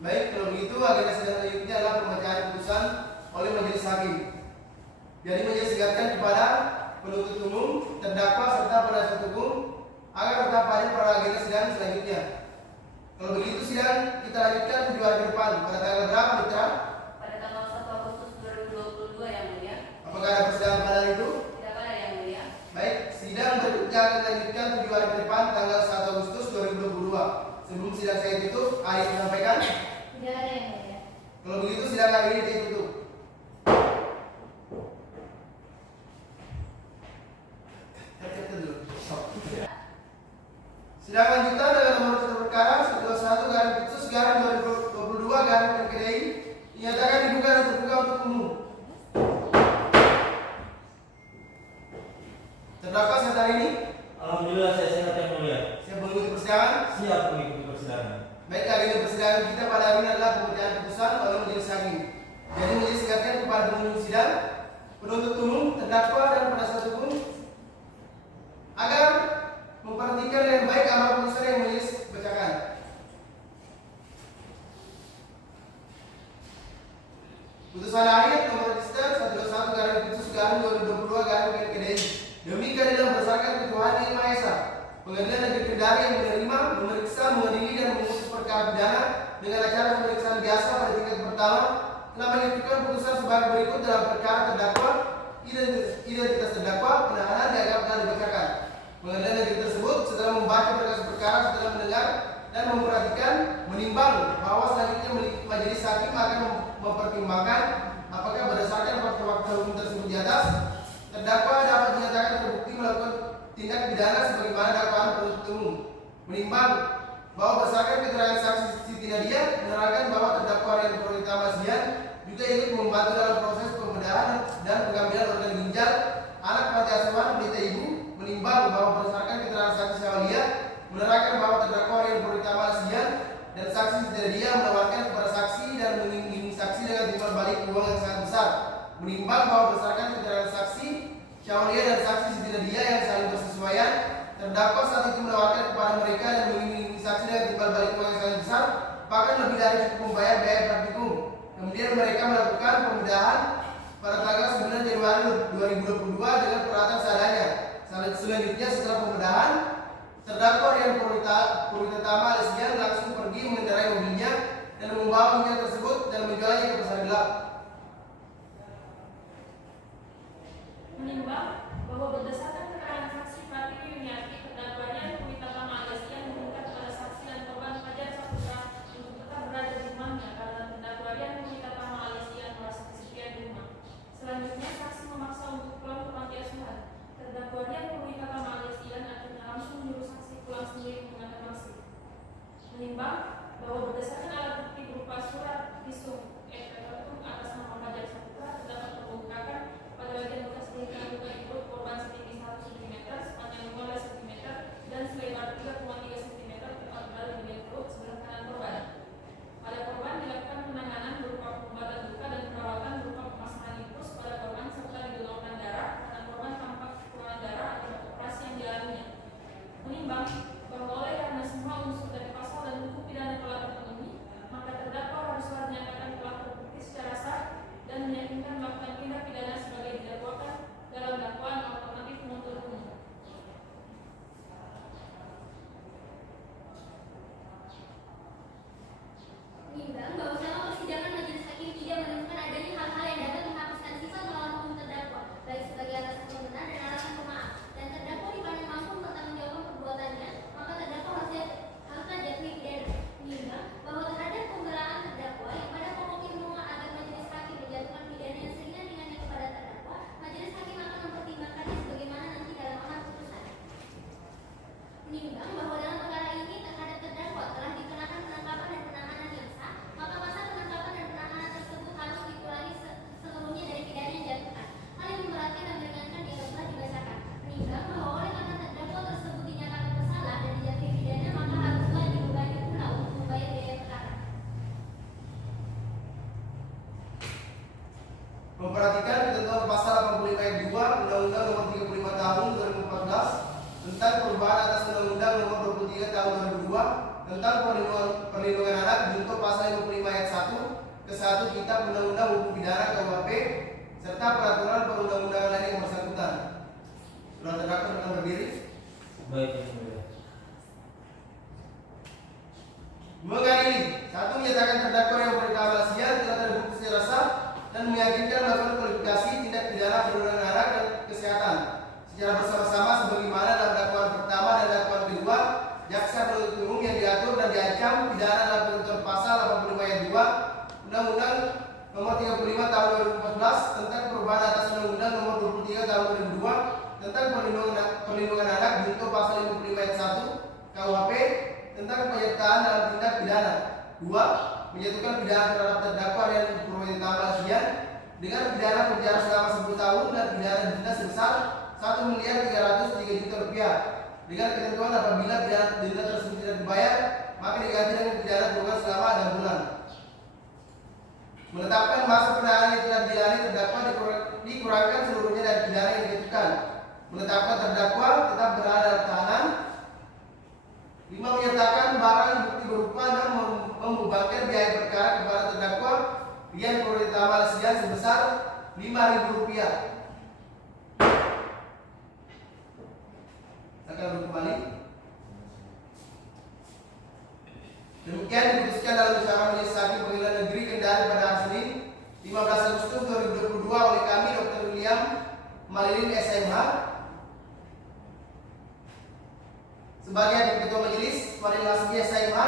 Baik, kalau begitu agenda sidang selanjutnya adalah pembacaan putusan oleh majelis hakim. Jadi majelis ingatkan kepada penuntut umum, terdakwa serta penasihat hukum agar tetap hadir pada agenda sidang selanjutnya. Kalau begitu sidang kita lanjutkan 7 hari ke depan. Pada tanggal berapa, Mitra? Pada tanggal 1 Agustus 2022 yang mulia. Apakah ada persidangan pada hari itu? Tidak ada yang mulia. Baik, sidang berikutnya akan dilanjutkan 7 hari ke depan tanggal 1 Agustus 2022. Sebelum sidang saya tutup, hari ini sampaikan. Tidak ada yang mulia. Kalau begitu sidang hari ini ditutup. Sidang lanjutan dengan nomor satu perkara 121/2022/PKDI dinyatakan dibuka dan terbuka untuk umum. Terdakwa saat hari ini Alhamdulillah saya sehat yang mulia. siap mengikuti persidangan. Siap mengikuti persidangan. Baik, agenda persidangan kita pada hari ini adalah pembacaan putusan oleh majelis hakim. Jadi majelis ingatkan kepada pengunjung sidang, penuntut umum, terdakwa dan penasihat hukum agar memperhatikan dengan baik amar putusan yang majelis bacakan. Putusan akhir nomor register 121/2022/PKDI demi keadilan berdasarkan ketuhanan yang Maha Esa. Pengadilan Negeri Kendari yang menerima, memeriksa, mengadili dan memutus perkara pidana dengan acara pemeriksaan biasa pada tingkat pertama telah menentukan putusan sebagai berikut dalam perkara terdakwa, identitas terdakwa, penahanan dianggap telah dibacakan. Pengadilan negeri tersebut setelah membaca berkas perkara, setelah mendengar dan memperhatikan, menimbang bahwa selanjutnya majelis hakim akan mempertimbangkan apakah berdasarkan fakta-fakta hukum tersebut di atas, terdakwa dapat dinyatakan terbukti melakukan tindak pidana sebagaimana dakwaan penuntut umum. Menimbang bahwa berdasarkan keterangan saksi Siti Nadia menerangkan bahwa terdakwa Rian Purnama Sian juga ikut membantu dalam proses pembedahan dan pengambilan organ ginjal anak panti asuhan Pelita Ibu. Menimbang bahwa berdasarkan keterangan saksi Syawaliyah menerangkan bahwa terdakwa Rian Purnama Sian dan saksi Siti Nadia menawarkan kepada saksi dan mengiming saksi dengan timbal balik uang yang sangat besar. Menimbang bahwa berdasarkan keterangan saksi Syawaliyah dan saksi Siti Nadia yang saling bersesuaian, terdakwa saat itu menawarkan kepada mereka dan mengiming saksi dengan timbal balik uang yang sangat besar, bahkan lebih dari cukup membayar biaya praktikum. Kemudian mereka melakukan pembedahan pada tanggal 9 Januari 2022 dengan peralatan seadanya. Selanjutnya setelah pembedahan, terdakwa Rian Purnama Sian langsung pergi mengendarai mobilnya dan membawa minyak tersebut dan menjualnya ke pasar gelap. Menimbang bahwa berdasarkan keterangan saksi Pratiwi Yuniarti, terdakwa Rian Purnama Sian meminta kepada saksi dan korban Fajar Saputra untuk tetap berada di rumahnya karena terdakwa Rian Purnama Sian merasa kesepian di rumah. Selanjutnya saksi memaksa untuk pulang ke panti asuhan. Terdakwa Rian Purnama Sian akhirnya langsung menyuruh saksi pulang sendiri menggunakan masker. Menimbang bahwa berdasarkan alat bukti berupa surat visum et repertum atas nama Fajar Saputra terdapat pembengkakan pada bagian bekas gigitan luka di perut korban setinggi 1 cm, sepanjang 15 cm, dan selebar 3,3 cm tepat berada di bagian perut sebelah kanan korban. Pada korban dilakukan penanganan berupa pengobatan luka dan perawatan berupa pemasangan infus pada korban serta didonorkan darah karena korban tampak kekurangan darah akibat operasi yang dialaminya. Menimbang bahwa oleh karena semua unsur dari pasal dan hukum pidana telah terpenuhi, maka terdakwa haruslah dinyatakan telah terbukti secara sah dan meyakinkan melakukan tindak pidana sebagai didakwakan dalam dakwaan alternatif penuntut umum. Menimbang bahwa selama persidangan majelis hakim tidak menemukan adanya hal-hal yang dapat menghapuskan sifat melawan hukum terdakwa, baik sebagai alasan pembenar dan alasan pemaaf, dan terdakwa dipandang mampu mempertanggungjawabkan perbuatannya, maka terdakwa haruslah dijatuhi pidana. Menimbang bahwa terhadap pembelaan terdakwa yang pada pokoknya memohon agar majelis hakim menjatuhkan pidana yang seringan-ringannya kepada terdakwa, majelis hakim akan mempertimbangkannya sebagaimana nanti dalam amar putusan. Menimbang bahwa dalam perkara ini terhadap terdakwa telah dikenakan penangkapan dan penahanan yang sah, maka masa penangkapan dan penahanan tersebut harus dikurangi seluruhnya dari pidana yang dijatuhkan. Hal yang memberatkan dan meringankan yang telah dibacakan. Menimbang bahwa oleh karena terdakwa tersebut dinyatakan bersalah dan dijatuhi pidana, maka haruslah dibebani pula untuk membayar biaya perkara. Memperhatikan ketentuan pasal 85 ayat 2 Undang-Undang Nomor 35 Tahun 2014 tentang perubahan atas Undang-Undang Nomor 23 Tahun 2002 tentang perlindungan anak junto pasal 55 ke-1 Kitab Undang-Undang Hukum Pidana KUHP serta peraturan perundang-undangan lain yang bersangkutan. Sudah terdakwa dengan berdiri. Baik, Yang Mulia. Mengadili, 1 menyatakan terdakwa yang pertama sial telah terbukti secara sah dan meyakinkan melakukan kualifikasi tindak pidana perlindungan anak dan kesehatan secara bersama-sama sebagaimana dalam dakwaan pertama dan dakwaan kedua. Jaksa penuntut umum yang diatur dan diancam pidana dalam ketentuan pasal 85 ayat 2 Undang-Undang Nomor 35 Tahun 2014 tentang perubahan atas Undang-Undang Nomor 23 Tahun 2002 tentang perlindungan anak junto pasal 55 ayat 1 KUHP tentang penyertaan dalam tindak pidana. 2. Menjatuhkan pidana terhadap terdakwa yang Purwinta Malasian dengan pidana penjara selama 10 tahun dan pidana denda sebesar 1.303.000.000 rupiah. Dengan ketentuan apabila pidana denda tersebut tidak dibayar, maka diganti dengan pidana kurungan selama 6 bulan. Menetapkan masa penahanan yang telah dijalani terdakwa dikurangkan seluruhnya dari pidana yang dijatuhkan. Menetapkan terdakwa tetap berada dalam tahanan. 5. Menyertakan barang bukti berupa dan membebankan biaya perkara kepada terdakwa Rian Purwinta Malasian sebesar Rp5.000. Akan kembali. Demikian diputuskan dalam musyawarah majelis hakim pengadilan negeri Kendari pada hari Senin 15 Agustus 2022 oleh kami Dr. William Malilin SMH sebagai Hakim Ketua Majelis, Fadil Hasbi SMH,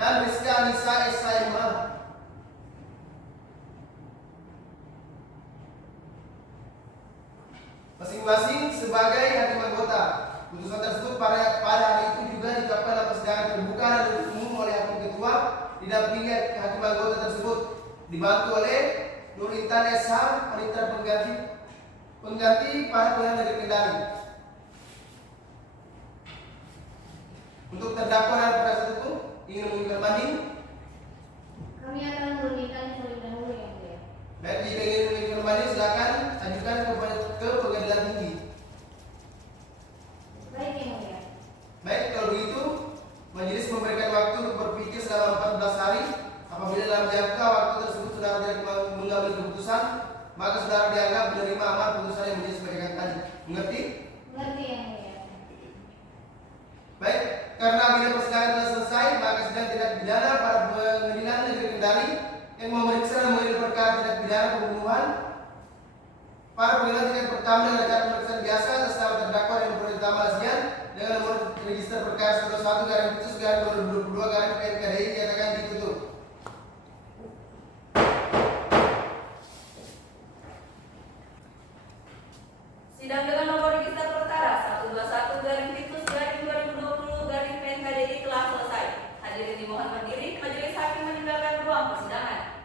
dan Rizka Anissa SMH. Masing-masing sebagai hakim anggota. Putusan tersebut pada hari itu juga ditetapkan dalam persidangan terbuka dan umum oleh hakim ketua didampingi hakim anggota tersebut dibantu oleh Nur Intan SH, panitera pengganti para pengadilan negeri Kendari. Untuk terdakwa dalam perkara tersebut ingin mengajukan banding. Kami akan memberikan terlebih dahulu yang mulia. Baik, jika ingin mengajukan banding silakan ajukan ke pengadilan tinggi. Baik yang mulia. Baik, kalau begitu majelis memberikan waktu untuk berpikir selama 14 hari. Apabila dalam jangka waktu tersebut saudara tidak mengambil keputusan, maka saudara dianggap menerima amar putusan yang majelis berikan tadi. Mengerti? Mengerti yang mulia. Baik, karena agenda persidangan telah selesai, maka sidang tindak pidana para pengadilan negeri Kendari yang memeriksa dan mengadili perkara tindak pidana pembunuhan. Para pengadilan tingkat pertama dengan cara pemeriksaan biasa atas nama terdakwa yang Purwinta Malasian dengan nomor register perkara 01/2022 PNKDI dinyatakan ditutup. Sidang dengan nomor register perkara 121/2020/PNKDI telah selesai. Hadirin dimohon berdiri. Majelis hakim meninggalkan ruang persidangan.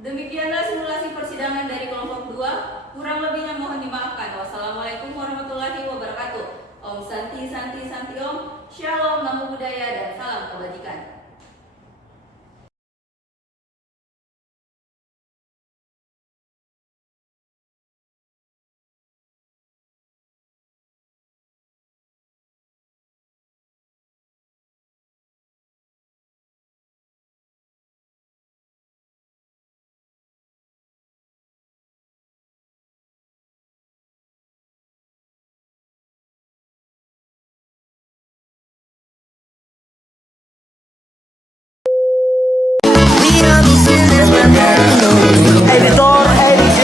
Demikianlah simulasi persidangan dari kelompok 2. Kurang lebihnya mohon dimaafkan. Wassalamualaikum warahmatullahi wabarakatuh. Om Santi Santi Santi Om. Shalom, Namo Buddhaya, dan salam kebajikan. Editor, edit,